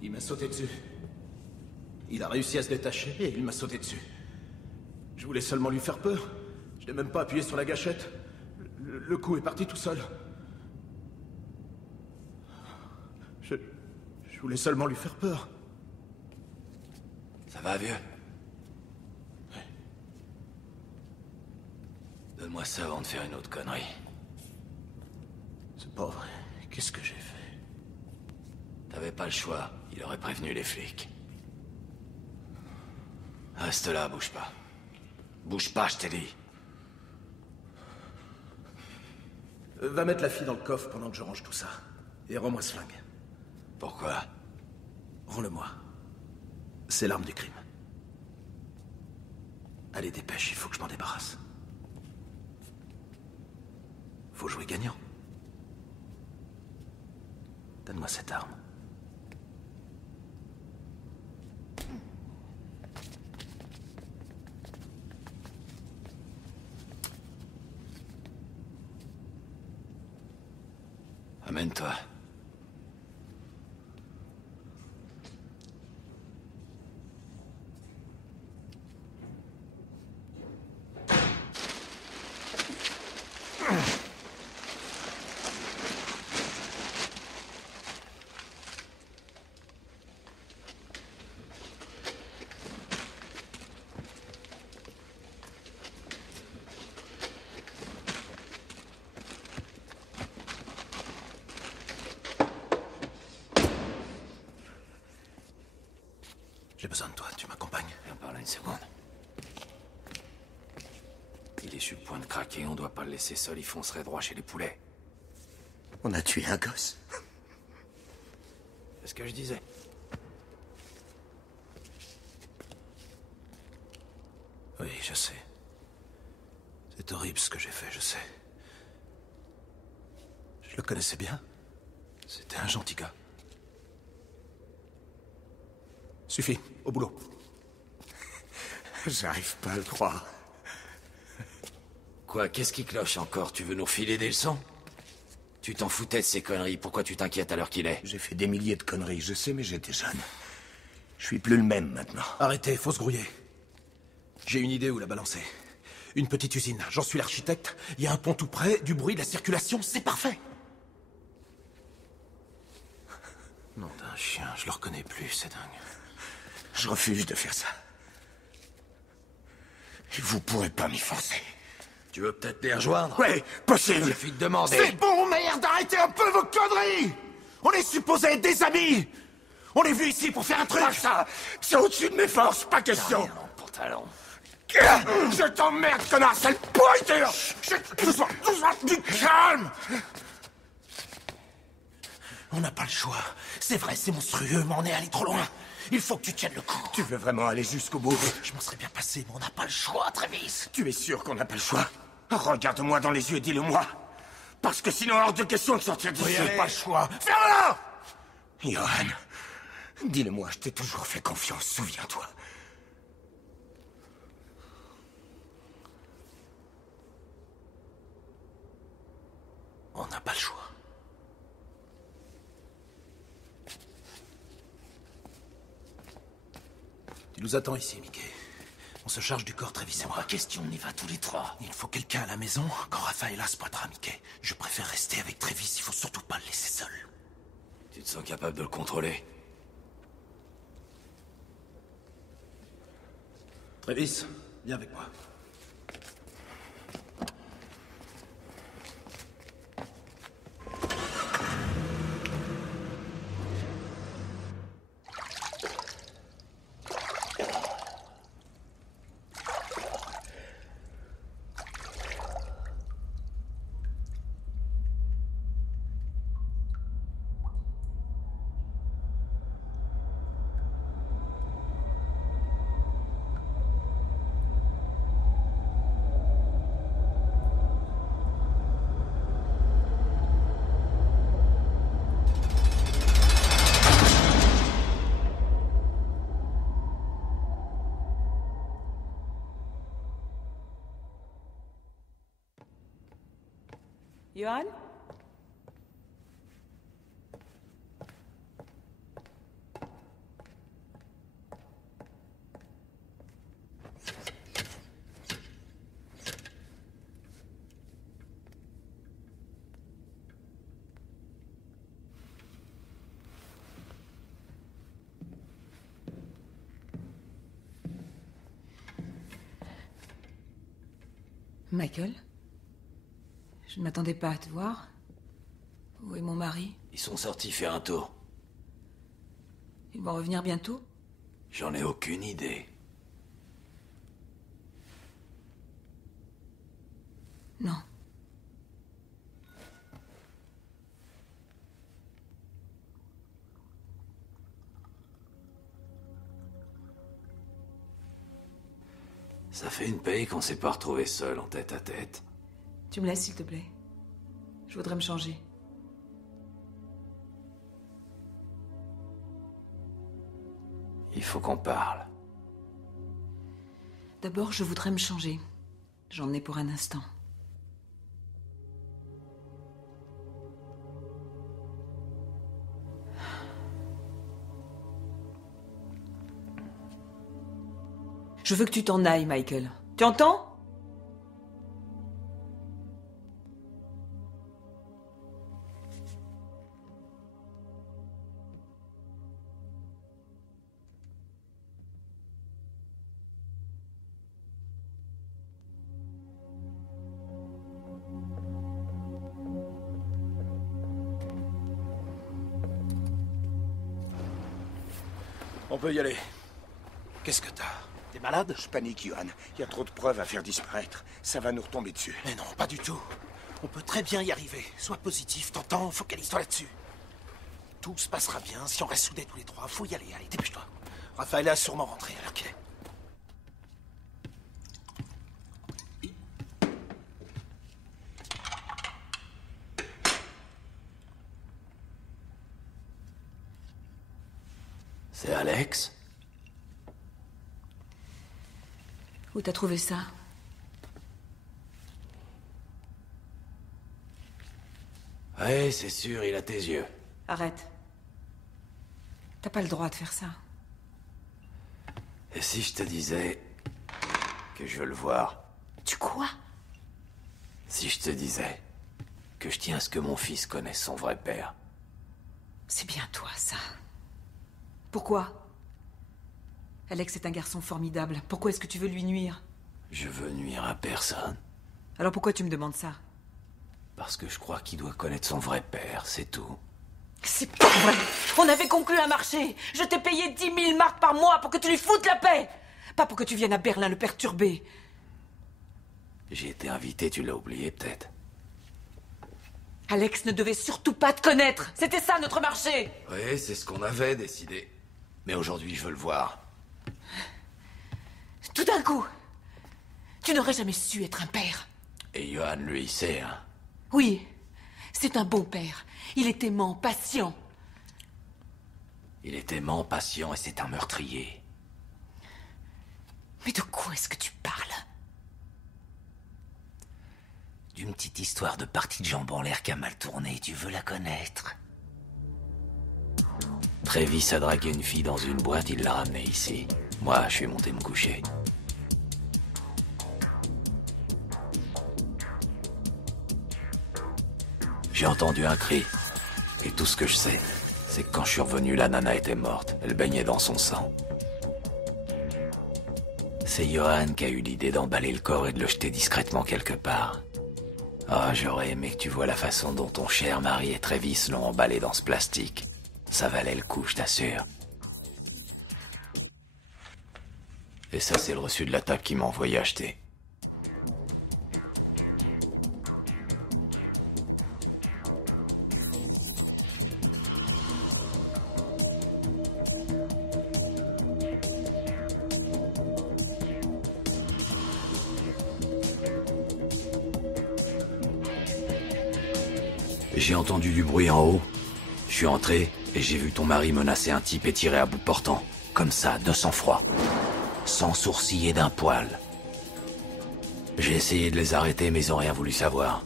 Il m'a sauté dessus. Il a réussi à se détacher et il m'a sauté dessus. Je voulais seulement lui faire peur. Je n'ai même pas appuyé sur la gâchette. Le coup est parti tout seul. Je voulais seulement lui faire peur. Ça va, vieux? Donne-moi ça avant de faire une autre connerie. C'est pas vrai. Qu'est-ce que j'ai fait? T'avais pas le choix. Il aurait prévenu les flics. Reste là, bouge pas. Bouge pas, je t'ai dit. Va mettre la fille dans le coffre pendant que je range tout ça. Et rends-moi ce flingue. Pourquoi? Rends-le-moi. C'est l'arme du crime. Allez, dépêche, il faut que je m'en débarrasse. Faut jouer gagnant. Donne-moi cette arme. Amène-toi. J'ai besoin de toi, tu m'accompagnes. Viens par là une seconde. Il est sur le point de craquer, on doit pas le laisser seul, il foncerait droit chez les poulets. On a tué un gosse. C'est ce que je disais. Oui, je sais. C'est horrible ce que j'ai fait, je sais. Je le connaissais bien. C'était un gentil gars. Suffit, au boulot. J'arrive pas à le croire. Quoi, qu'est-ce qui cloche encore? Tu veux nous filer des leçons? Tu t'en foutais de ces conneries, pourquoi tu t'inquiètes à l'heure qu'il est? J'ai fait des milliers de conneries, je sais, mais j'étais jeune. Je suis plus le même maintenant. Arrêtez, faut se grouiller. J'ai une idée où la balancer. Une petite usine, j'en suis l'architecte, il y a un pont tout près, du bruit, de la circulation, c'est parfait. Nom d'un chien, je le reconnais plus, c'est dingue. Je refuse de faire ça. Et vous pourrez pas m'y forcer. Tu veux peut-être les rejoindre? Ouais, possible. Suffit de demander. C'est bon, merde, arrêtez un peu vos conneries. On est supposés être des amis. On est venu ici pour faire un truc. Pas ça. C'est au-dessus de mes forces, pas question. Rien dans le pantalon. Je t'emmerde, connard, sale pourriture. Doucement, du calme. On n'a pas le choix. C'est vrai, c'est monstrueux, mais on est allé trop loin. Il faut que tu tiennes le coup. Tu veux vraiment aller jusqu'au bout? Je m'en serais bien passé, mais on n'a pas le choix, Travis. Tu es sûr qu'on n'a pas le choix? Regarde-moi dans les yeux et dis-le-moi. Parce que sinon, hors de question de sortir d'ici. Pas le choix. Ferme-la! Johan, dis-le-moi, je t'ai toujours fait confiance, souviens-toi. On n'a pas le choix. Tu nous attends ici, Mickey. On se charge du corps, Travis et moi. Question, on y va tous les trois. Il faut quelqu'un à la maison quand Rafaela se pointera, Mickey. Je préfère rester avec Travis, il faut surtout pas le laisser seul. Tu te sens capable de le contrôler? Travis, viens avec moi. Johan? Michael? Je ne m'attendais pas à te voir. Où est mon mari? Ils sont sortis faire un tour. Ils vont revenir bientôt? J'en ai aucune idée. Non. Ça fait une paye qu'on s'est pas retrouvés seuls en tête à tête. Tu me laisses, s'il te plaît. Je voudrais me changer. Il faut qu'on parle. D'abord, je voudrais me changer. J'en ai pour un instant. Je veux que tu t'en ailles, Michael. Tu entends? On peut y aller. Qu'est-ce que t'as? T'es malade? Je panique, Johan. Il y a trop de preuves à faire disparaître. Ça va nous retomber dessus. Mais non, pas du tout. On peut très bien y arriver. Sois positif, t'entends? Focalise-toi là-dessus. Tout se passera bien si on reste soudés tous les trois. Faut y aller, allez, dépêche-toi. Raphaël a sûrement rentré, alors ok. C'est Alex? Où t'as trouvé ça? Ouais, c'est sûr, il a tes yeux. Arrête. T'as pas le droit de faire ça. Et si je te disais que je veux le voir? Tu quoi? Si je te disais que je tiens à ce que mon fils connaisse son vrai père? C'est bien toi, ça. Pourquoi? Alex est un garçon formidable. Pourquoi est-ce que tu veux lui nuire? Je veux nuire à personne. Alors pourquoi tu me demandes ça? Parce que je crois qu'il doit connaître son vrai père, c'est tout. C'est pas vrai. On avait conclu un marché. Je t'ai payé 10 000 marks par mois pour que tu lui foutes la paix. Pas pour que tu viennes à Berlin le perturber. J'ai été invité, tu l'as oublié peut-être. Alex ne devait surtout pas te connaître. C'était ça notre marché. Oui, c'est ce qu'on avait décidé. Mais aujourd'hui, je veux le voir. Tout d'un coup, tu n'aurais jamais su être un père. Et Johan, lui, il sait, hein. Oui, c'est un bon père. Il est aimant, patient. Il est aimant, patient et c'est un meurtrier. Mais de quoi est-ce que tu parles? D'une petite histoire de partie de jambes en l'air qui a mal tourné, tu veux la connaître? Travis a dragué une fille dans une boîte, il l'a ramenée ici. Moi, je suis monté me coucher. J'ai entendu un cri. Et tout ce que je sais, c'est que quand je suis revenu, la nana était morte. Elle baignait dans son sang. C'est Johan qui a eu l'idée d'emballer le corps et de le jeter discrètement quelque part. Ah, j'aurais aimé que tu vois la façon dont ton cher mari et Travis l'ont emballé dans ce plastique. Ça valait le coup, je t'assure. Et ça, c'est le reçu de la table qui m'a envoyé acheter. J'ai entendu du bruit en haut. Je suis entré et j'ai vu ton mari menacer un type et tirer à bout portant. Comme ça, de sang-froid. Sans sourciller d'un poil. J'ai essayé de les arrêter, mais ils ont rien voulu savoir.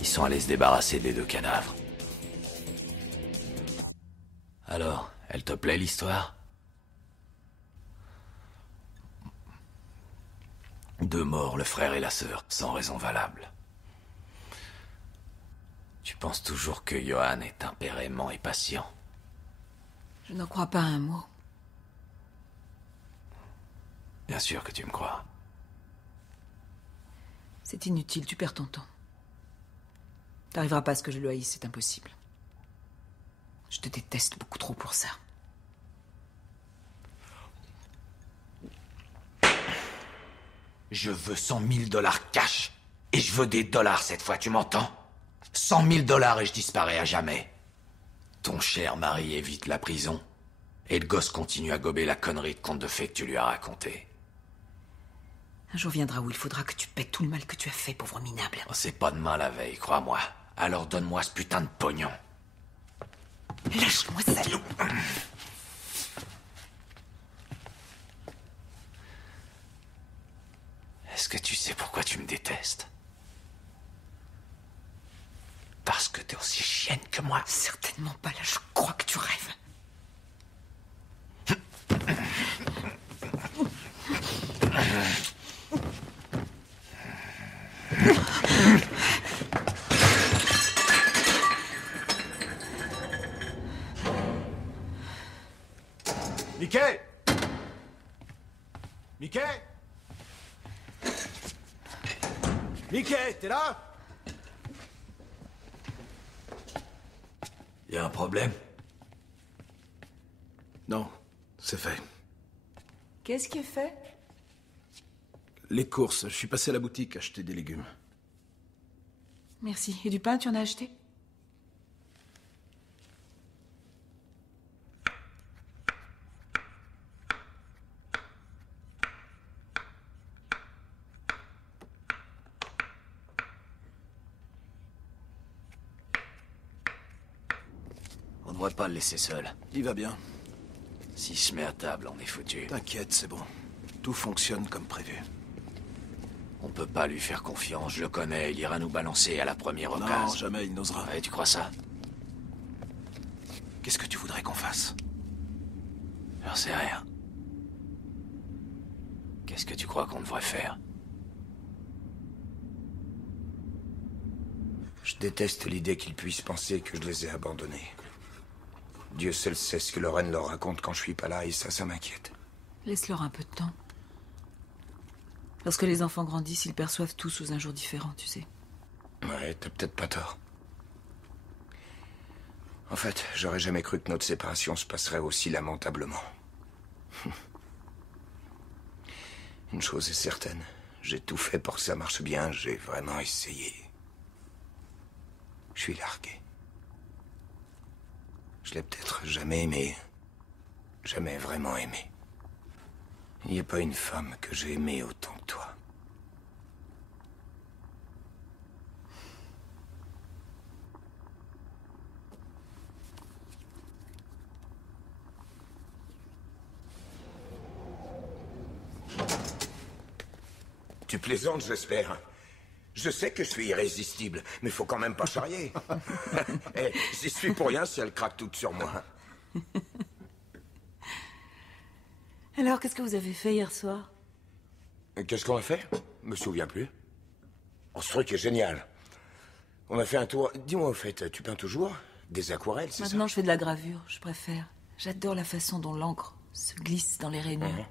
Ils sont allés se débarrasser des 2 cadavres. Alors, elle te plaît l'histoire? 2 morts, le frère et la sœur, sans raison valable. Tu penses toujours que Johan est un père aimant et patient? Je n'en crois pas un mot. Bien sûr que tu me crois. C'est inutile, tu perds ton temps. T'arriveras pas à ce que je le haïsse, c'est impossible. Je te déteste beaucoup trop pour ça. Je veux 100 000 $ cash. Et je veux des dollars cette fois, tu m'entends? 100 000 $ et je disparais à jamais. Ton cher mari évite la prison. Et le gosse continue à gober la connerie de conte de fées que tu lui as raconté. Un jour viendra où il faudra que tu paies tout le mal que tu as fait, pauvre minable. Oh, c'est pas demain la veille, crois-moi. Alors donne-moi ce putain de pognon. Lâche-moi, salaud! Est-ce que tu sais pourquoi tu me détestes? Parce que t'es aussi chienne que moi. Certainement pas, là, je crois que tu rêves. Mickey! Mickey? Mickey, t'es là? Y a un problème? Non, c'est fait. Qu'est-ce qui est fait? Les courses, je suis passé à la boutique acheter des légumes. Merci. Et du pain, tu en as acheté? On ne devrait pas le laisser seul. Il va bien. S'il se met à table, on est foutu. T'inquiète, c'est bon. Tout fonctionne comme prévu. On peut pas lui faire confiance, je le connais, il ira nous balancer à la première Non, occasion. jamais il n'osera. Ouais, tu crois ça? Qu'est-ce que tu voudrais qu'on fasse? J'en sais rien. Qu'est-ce que tu crois qu'on devrait faire? Je déteste l'idée qu'ils puissent penser que je les ai abandonnés. Dieu seul sait ce que Lorraine leur raconte quand je suis pas là, et ça m'inquiète. Laisse-leur un peu de temps. Lorsque les enfants grandissent, ils perçoivent tout sous un jour différent, tu sais. Ouais, t'as peut-être pas tort. En fait, j'aurais jamais cru que notre séparation se passerait aussi lamentablement. Une chose est certaine, j'ai tout fait pour que ça marche bien, j'ai vraiment essayé. Je suis largué. Je l'ai peut-être jamais aimé, jamais vraiment aimé. Il n'y a pas une femme que j'ai aimée autant que toi. Tu plaisantes, j'espère. Je sais que je suis irrésistible, mais faut quand même pas charrier. Eh, j'y suis pour rien si elle craque toute sur moi. Alors, qu'est-ce que vous avez fait hier soir? Qu'est-ce qu'on a fait? Je me souviens plus. Oh, ce truc est génial. On a fait un tour... Dis-moi, au fait, tu peins toujours? Des aquarelles, c'est ça? Maintenant, je fais de la gravure, je préfère. J'adore la façon dont l'encre se glisse dans les rainures.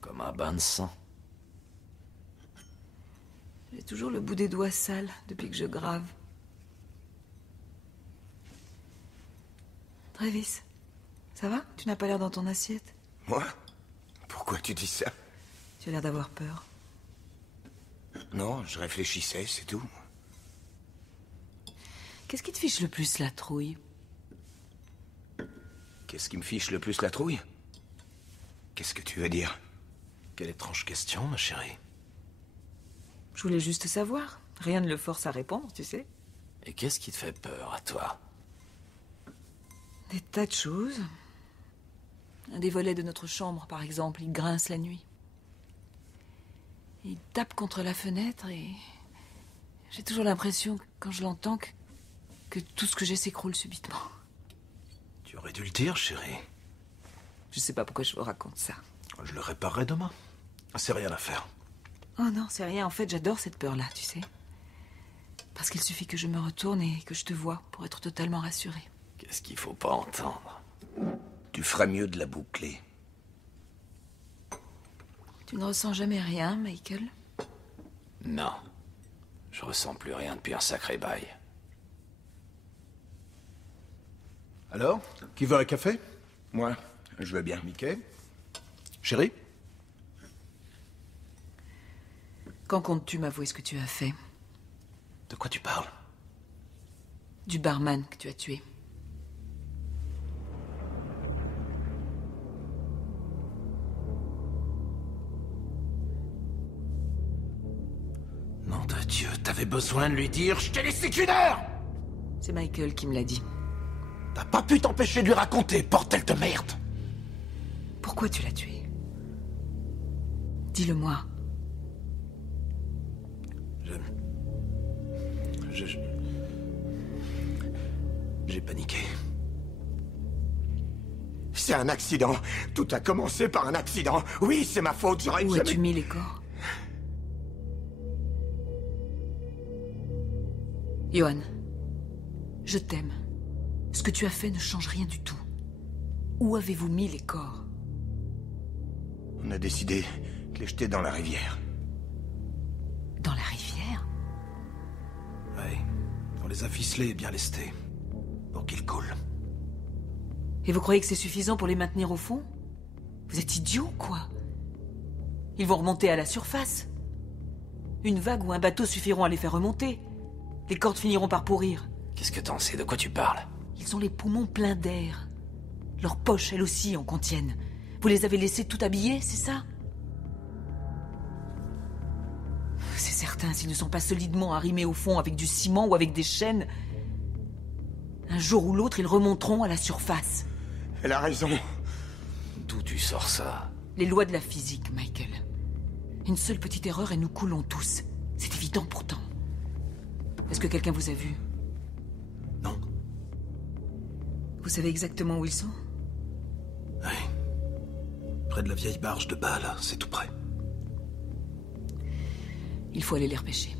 Comme un bain de sang. J'ai toujours le bout des doigts sales depuis que je grave. Travis, ça va? Tu n'as pas l'air dans ton assiette? Moi? Pourquoi tu dis ça? Tu as l'air d'avoir peur. Non, je réfléchissais, c'est tout. Qu'est-ce qui te fiche le plus la trouille? Qu'est-ce qui me fiche le plus la trouille? Qu'est-ce que tu veux dire? Quelle étrange question, ma chérie. Je voulais juste savoir. Rien ne le force à répondre, tu sais. Et qu'est-ce qui te fait peur à toi? Des tas de choses. Un des volets de notre chambre, par exemple, il grince la nuit. Il tape contre la fenêtre et... j'ai toujours l'impression, quand je l'entends, que tout ce que j'ai s'écroule subitement. Tu aurais dû le dire, chérie. Je sais pas pourquoi je vous raconte ça. Je le réparerai demain. C'est rien à faire. Oh non, c'est rien. En fait, j'adore cette peur-là, tu sais. Parce qu'il suffit que je me retourne et que je te vois pour être totalement rassurée. Qu'est-ce qu'il faut pas entendre? Tu ferais mieux de la boucler. Tu ne ressens jamais rien, Michael? Non. Je ressens plus rien depuis un sacré bail. Alors, qui veut un café? Moi, je veux bien. Mickey? Chérie? Quand comptes-tu m'avouer ce que tu as fait? De quoi tu parles? Du barman que tu as tué. Nom de Dieu, t'avais besoin de lui dire, je t'ai laissé qu'une heure! C'est Michael qui me l'a dit. T'as pas pu t'empêcher de lui raconter, bordel de merde! Pourquoi tu l'as tué? Dis-le-moi. J'ai paniqué. C'est un accident. Tout a commencé par un accident. Oui, c'est ma faute, j'aurais Où jamais... as-tu mis les corps? Johan, je t'aime. Ce que tu as fait ne change rien du tout. Où avez-vous mis les corps? On a décidé de les jeter dans la rivière. Dans la rivière? Oui. On les a ficelés et bien lestés. Pour qu'ils coulent. Et vous croyez que c'est suffisant pour les maintenir au fond? Vous êtes idiot, quoi? Ils vont remonter à la surface. Une vague ou un bateau suffiront à les faire remonter. Les cordes finiront par pourrir. Qu'est-ce que t'en sais? De quoi tu parles? Ils ont les poumons pleins d'air. Leurs poches, elles aussi, en contiennent. Vous les avez laissés tout habillés, c'est ça? C'est certain, s'ils ne sont pas solidement arrimés au fond avec du ciment ou avec des chaînes, un jour ou l'autre, ils remonteront à la surface. Elle a raison. D'où tu sors ça? Les lois de la physique, Michael. Une seule petite erreur et nous coulons tous. C'est évident pourtant. Est-ce que quelqu'un vous a vu? Non. Vous savez exactement où ils sont? Oui. Près de la vieille barge de Bâle, c'est tout près. Il faut aller les repêcher.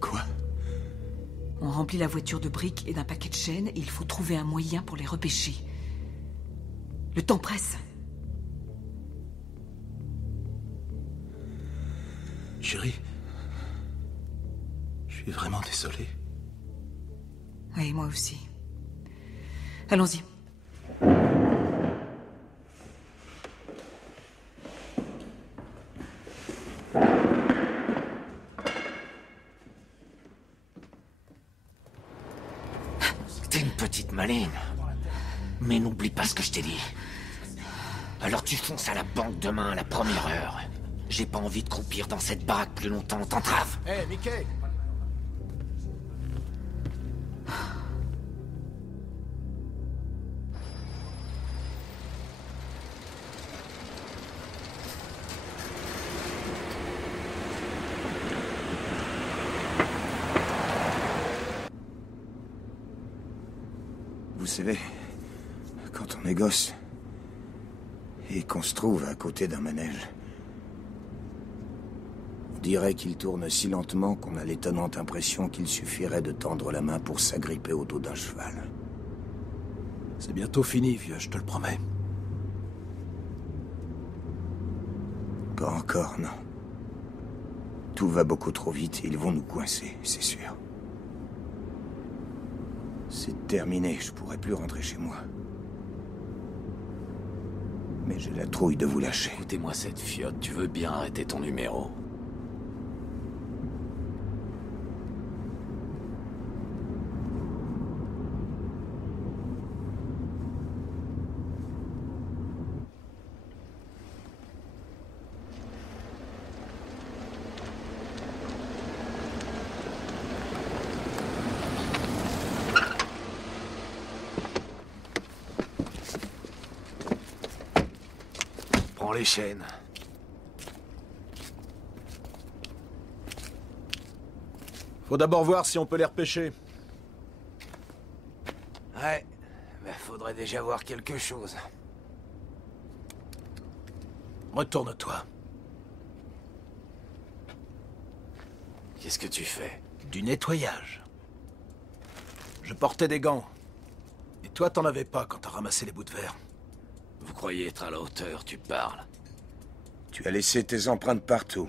Quoi? On remplit la voiture de briques et d'un paquet de chaînes et il faut trouver un moyen pour les repêcher. Le temps presse. Chérie, je suis vraiment désolé. Oui, moi aussi. Allons-y. T'es une petite maline. Mais n'oublie pas ce que je t'ai dit. Alors tu fonces à la banque demain à la première heure. J'ai pas envie de croupir dans cette baraque plus longtemps, t'entraves. Hé, Mickey! Vous savez, quand on est gosse et qu'on se trouve à côté d'un manège, on dirait qu'il tourne si lentement qu'on a l'étonnante impression qu'il suffirait de tendre la main pour s'agripper au dos d'un cheval. C'est bientôt fini, vieux, je te le promets. Pas encore, non. Tout va beaucoup trop vite et ils vont nous coincer, c'est sûr. C'est terminé, je pourrai plus rentrer chez moi. Mais j'ai la trouille de vous lâcher. Écoutez-moi cette fiotte, tu veux bien arrêter ton numéro? Prends les chaînes. Faut d'abord voir si on peut les repêcher. Ouais, mais faudrait déjà voir quelque chose. Retourne-toi. Qu'est-ce que tu fais? Du nettoyage. Je portais des gants. Et toi, t'en avais pas quand t'as ramassé les bouts de verre. Vous croyez être à la hauteur, tu parles. Tu as laissé tes empreintes partout.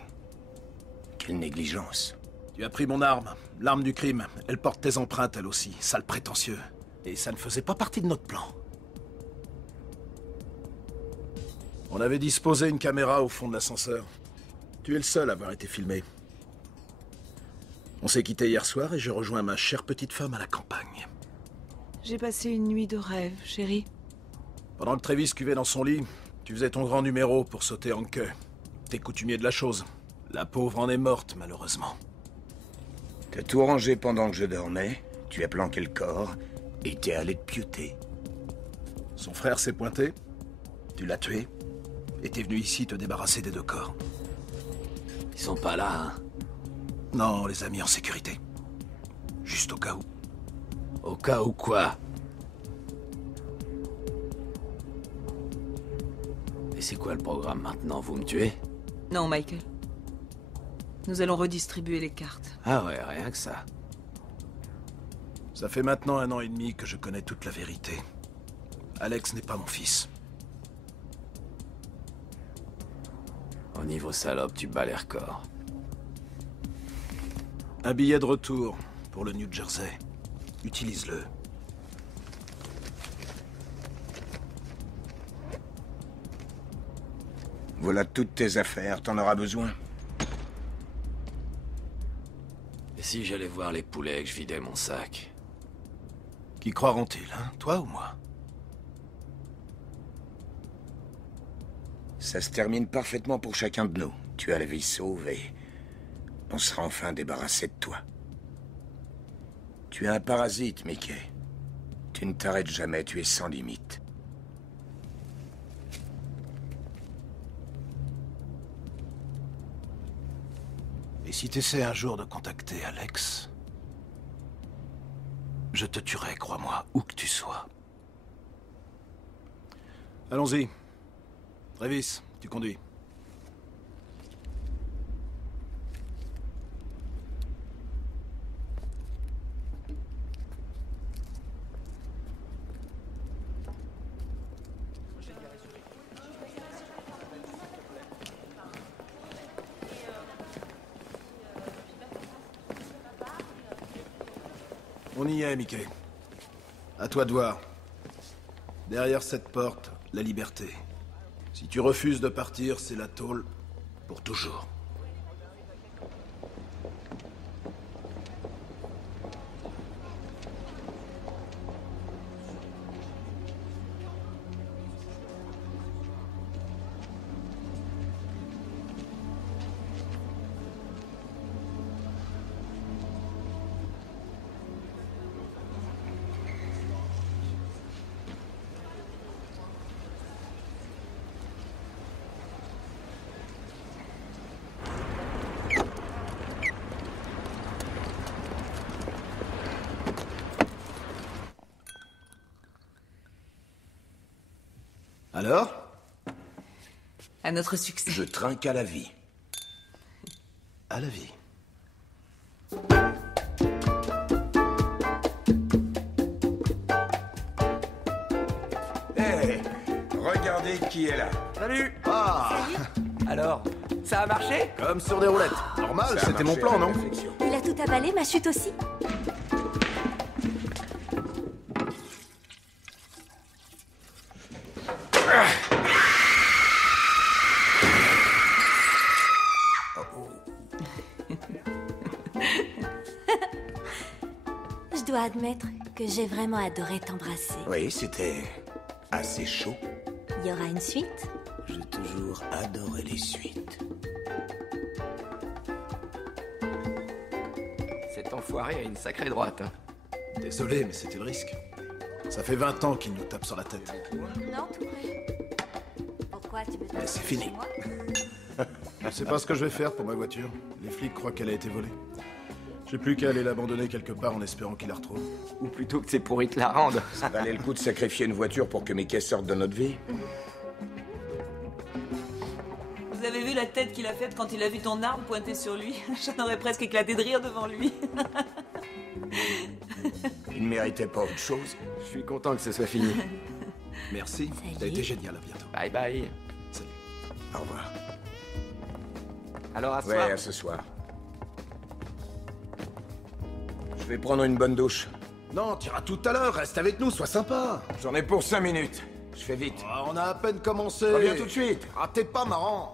Quelle négligence. Tu as pris mon arme, l'arme du crime. Elle porte tes empreintes, elle aussi, sale prétentieux. Et ça ne faisait pas partie de notre plan. On avait disposé une caméra au fond de l'ascenseur. Tu es le seul à avoir été filmé. On s'est quitté hier soir et je rejoins ma chère petite femme à la campagne. J'ai passé une nuit de rêve, chérie. Pendant que Travis cuvait dans son lit, tu faisais ton grand numéro pour sauter en queue. T'es coutumier de la chose. La pauvre en est morte, malheureusement. T'as tout rangé pendant que je dormais, tu as planqué le corps, et t'es allé te pieuter. Son frère s'est pointé, tu l'as tué, et t'es venu ici te débarrasser des deux corps. Ils sont pas là, hein? Non, on les a mis en sécurité. Juste au cas où. Au cas où quoi? Et c'est quoi le programme maintenant? Vous me tuez? Non, Michael. Nous allons redistribuer les cartes. Ah ouais, rien que ça. Ça fait maintenant 1 an et demi que je connais toute la vérité. Alex n'est pas mon fils. Au niveau salope, tu bats les records. Un billet de retour pour le New Jersey. Utilise-le. Voilà toutes tes affaires, t'en auras besoin. Et si j'allais voir les poulets et que je vidais mon sac? Qui croiront-ils, hein? Toi ou moi? Ça se termine parfaitement pour chacun de nous. Tu as la vie sauve et on sera enfin débarrassé de toi. Tu es un parasite, Mickey. Tu ne t'arrêtes jamais, tu es sans limite. Et si t'essaies un jour de contacter Alex, je te tuerai, crois-moi, où que tu sois. Allons-y. Travis, tu conduis. On y est, Mickey. À toi de voir. Derrière cette porte, la liberté. Si tu refuses de partir, c'est la tôle pour toujours. Alors? À notre succès. Je trinque à la vie. À la vie. Hé, regardez qui est là. Salut. Ah! Alors, ça a marché? Comme sur des roulettes. Normal, Ça a c'était mon marché plan, à la non? perfection. Il a tout avalé, ma chute aussi? Je dois admettre que j'ai vraiment adoré t'embrasser. Oui, c'était assez chaud. Il y aura une suite? J'ai toujours adoré les suites. Cet enfoiré a une sacrée droite. Hein. Désolé, mais c'était le risque. Ça fait 20 ans qu'il nous tape sur la tête. Non, tout vrai. Pourquoi tu veux Mais c'est fini. chez moi? Je sais pas ce que je vais faire pour ma voiture. Les flics croient qu'elle a été volée. J'ai plus qu'à aller l'abandonner quelque part en espérant qu'ils la retrouvent. Ou plutôt que c'est pourri te la rende. Ça valait le coup de sacrifier une voiture pour que Mickey sorte de notre vie? Vous avez vu la tête qu'il a faite quand il a vu ton arme pointée sur lui? J'en aurais presque éclaté de rire devant lui. Il ne méritait pas autre chose. Je suis content que ce soit fini. Merci, t'as été génial, à bientôt. Bye bye. Salut. Au revoir. Alors à ce Ouais, soir. à ce soir. Je vais prendre une bonne douche. Non, t'iras tout à l'heure, reste avec nous, sois sympa. J'en ai pour 5 minutes. Je fais vite. Ah, on a à peine commencé. Reviens tout de suite. Ah, t'es pas marrant.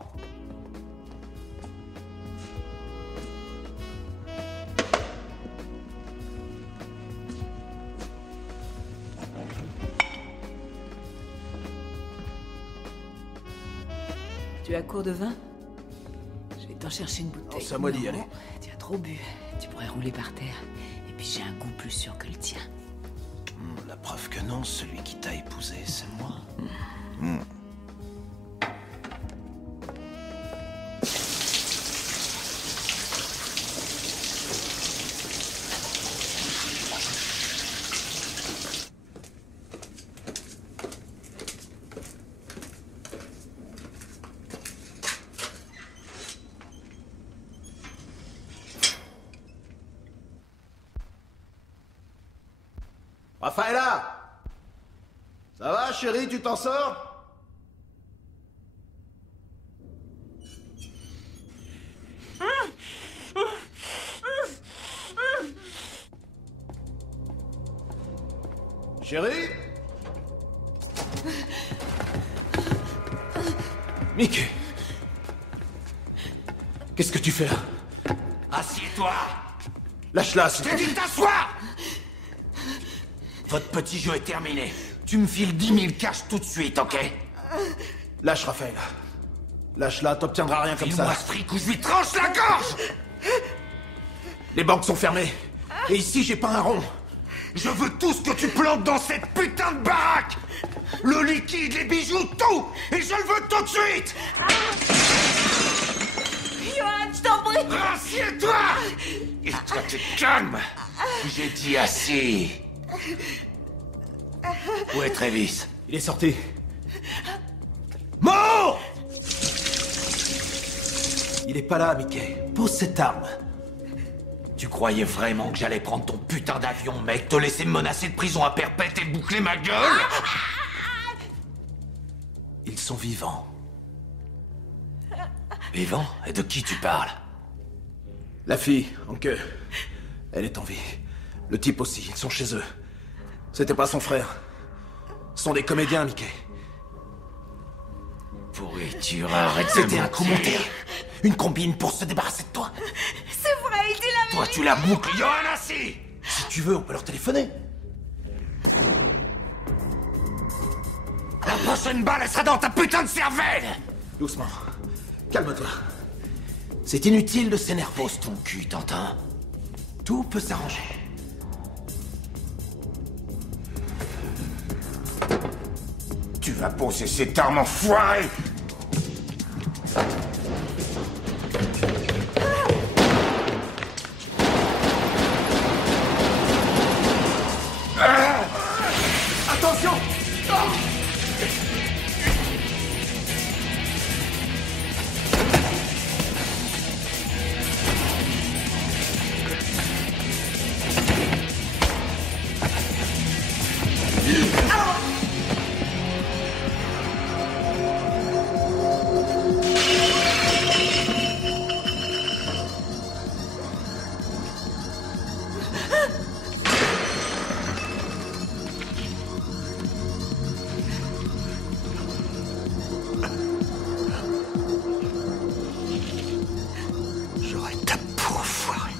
Tu as court de vin? Je vais t'en chercher une bouteille. Non, c'est à moi d'y Non, aller. Tu as trop bu. Tu pourrais rouler par terre. Et puis j'ai un goût plus sûr que le tien. La preuve que non, celui qui t'a épousé, c'est moi. Raphaëlla! Ça va, chérie, tu t'en sors? Chérie? Mickey! Qu'est-ce que tu fais là? Assieds-toi! Lâche-la, Je t'ai dit de t'asseoir! Votre petit jeu est terminé. Tu me files 10 000 cash tout de suite, ok? Lâche, Raphaël. Lâche-la, t'obtiendras rien comme ça. File-moi ce fric ou je lui tranche la gorge! Les banques sont fermées. Et ici, j'ai pas un rond. Je veux tout ce que tu plantes dans cette putain de baraque! Le liquide, les bijoux, tout! Et je le veux tout de suite! Johan, je t'en prie! Rassieds-toi! Et toi, tu te calmes! J'ai dit assis. Où est Travis? Il est sorti. Mort! Il est pas là, Mickey. Pose cette arme. Tu croyais vraiment que j'allais prendre ton putain d'avion, mec, te laisser me menacer de prison à perpète et boucler ma gueule? Ils sont vivants. Vivant? Et de qui tu parles? La fille, en queue. Elle est en vie. Le type aussi, ils sont chez eux. C'était pas son frère. Ce sont des comédiens, Mickey. Pourriture, arrête. C'était un coup monté. Une combine pour se débarrasser de toi. C'est vrai, il dit la Toi, tu la boucles, Johanna, si tu veux, on peut leur téléphoner. La prochaine balle, elle sera dans ta putain de cervelle. Doucement. Calme-toi. C'est inutile de s'énerver. Pose ton cul, t'entends? Tout peut s'arranger. Tu vas poser cette arme enfoirée! Attention! J'aurais ta peau enfoirée.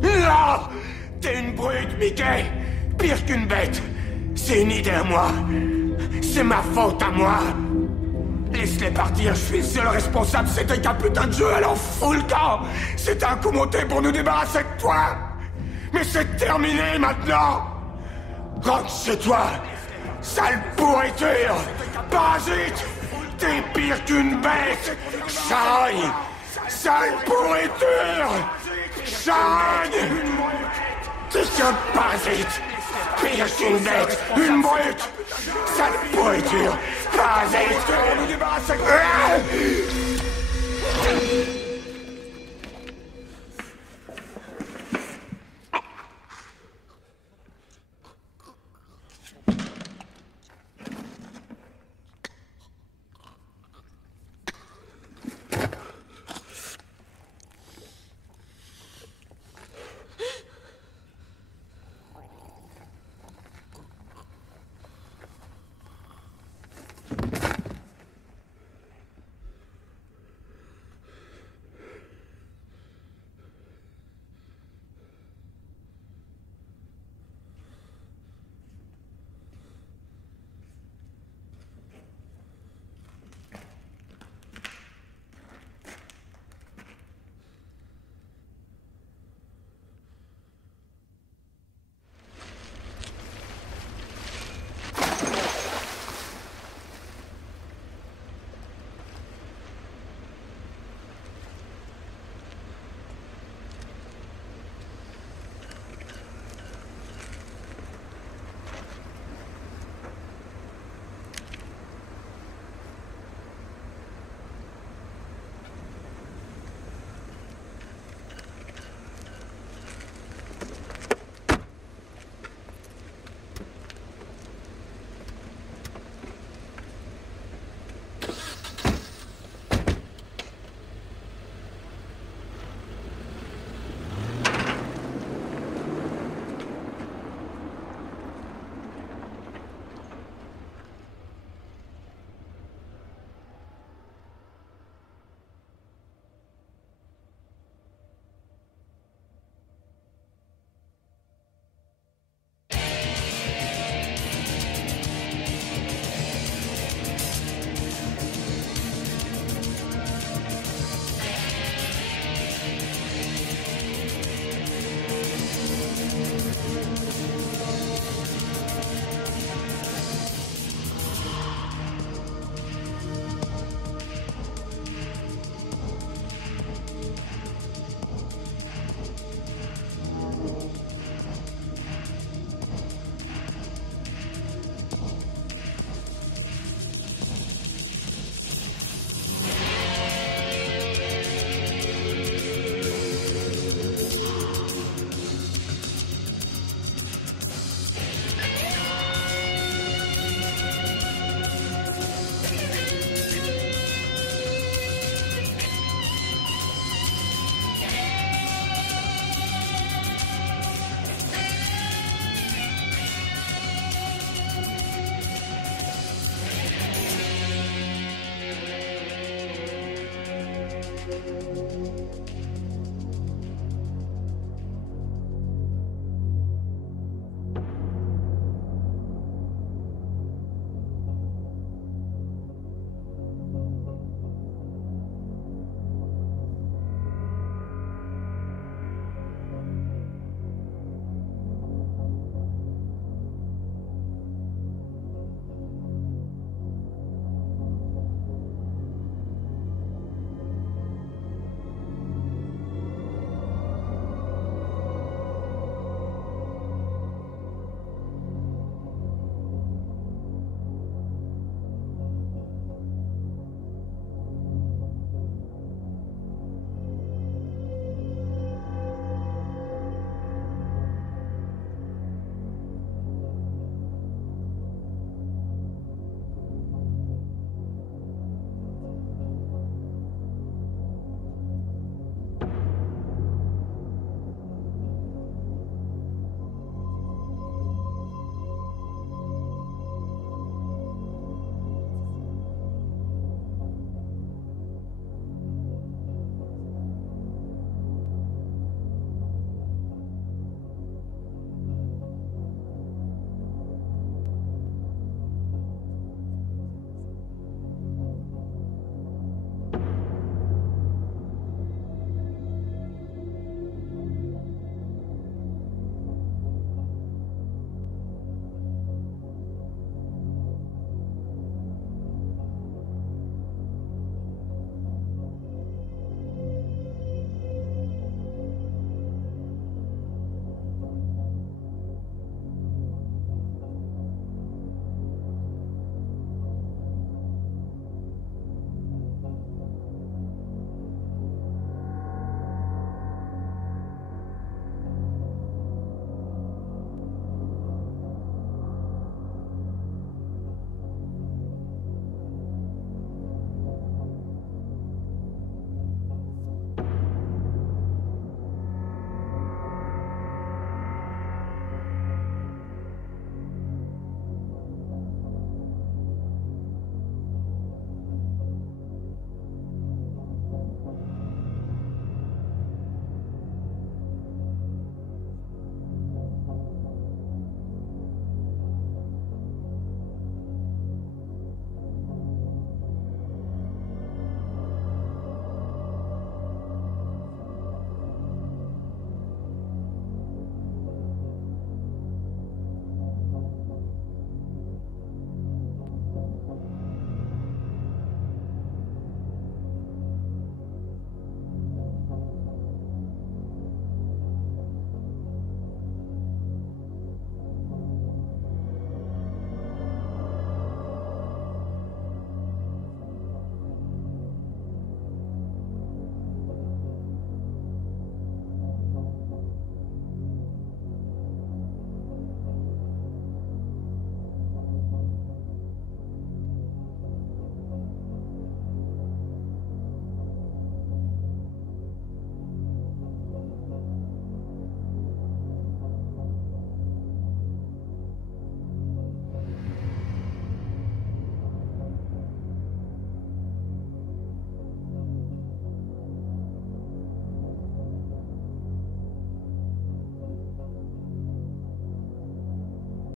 Non! T'es une brute, Mickey! Pire qu'une bête! C'est une idée à moi! C'est ma faute à moi! Laisse-les partir, je suis le seul responsable, c'était qu'un putain de jeu, alors fous le camp! C'était un coup monté pour nous débarrasser de toi! Mais c'est terminé maintenant! Rentre chez toi! Sale pourriture! Parasite! T'es pire qu'une bête! Charogne! Sale pourriture! Charogne! T'es qu'un parasite! Pire qu'une bête! Une brute! Sale pourriture! Parasite! Nous débarrasser!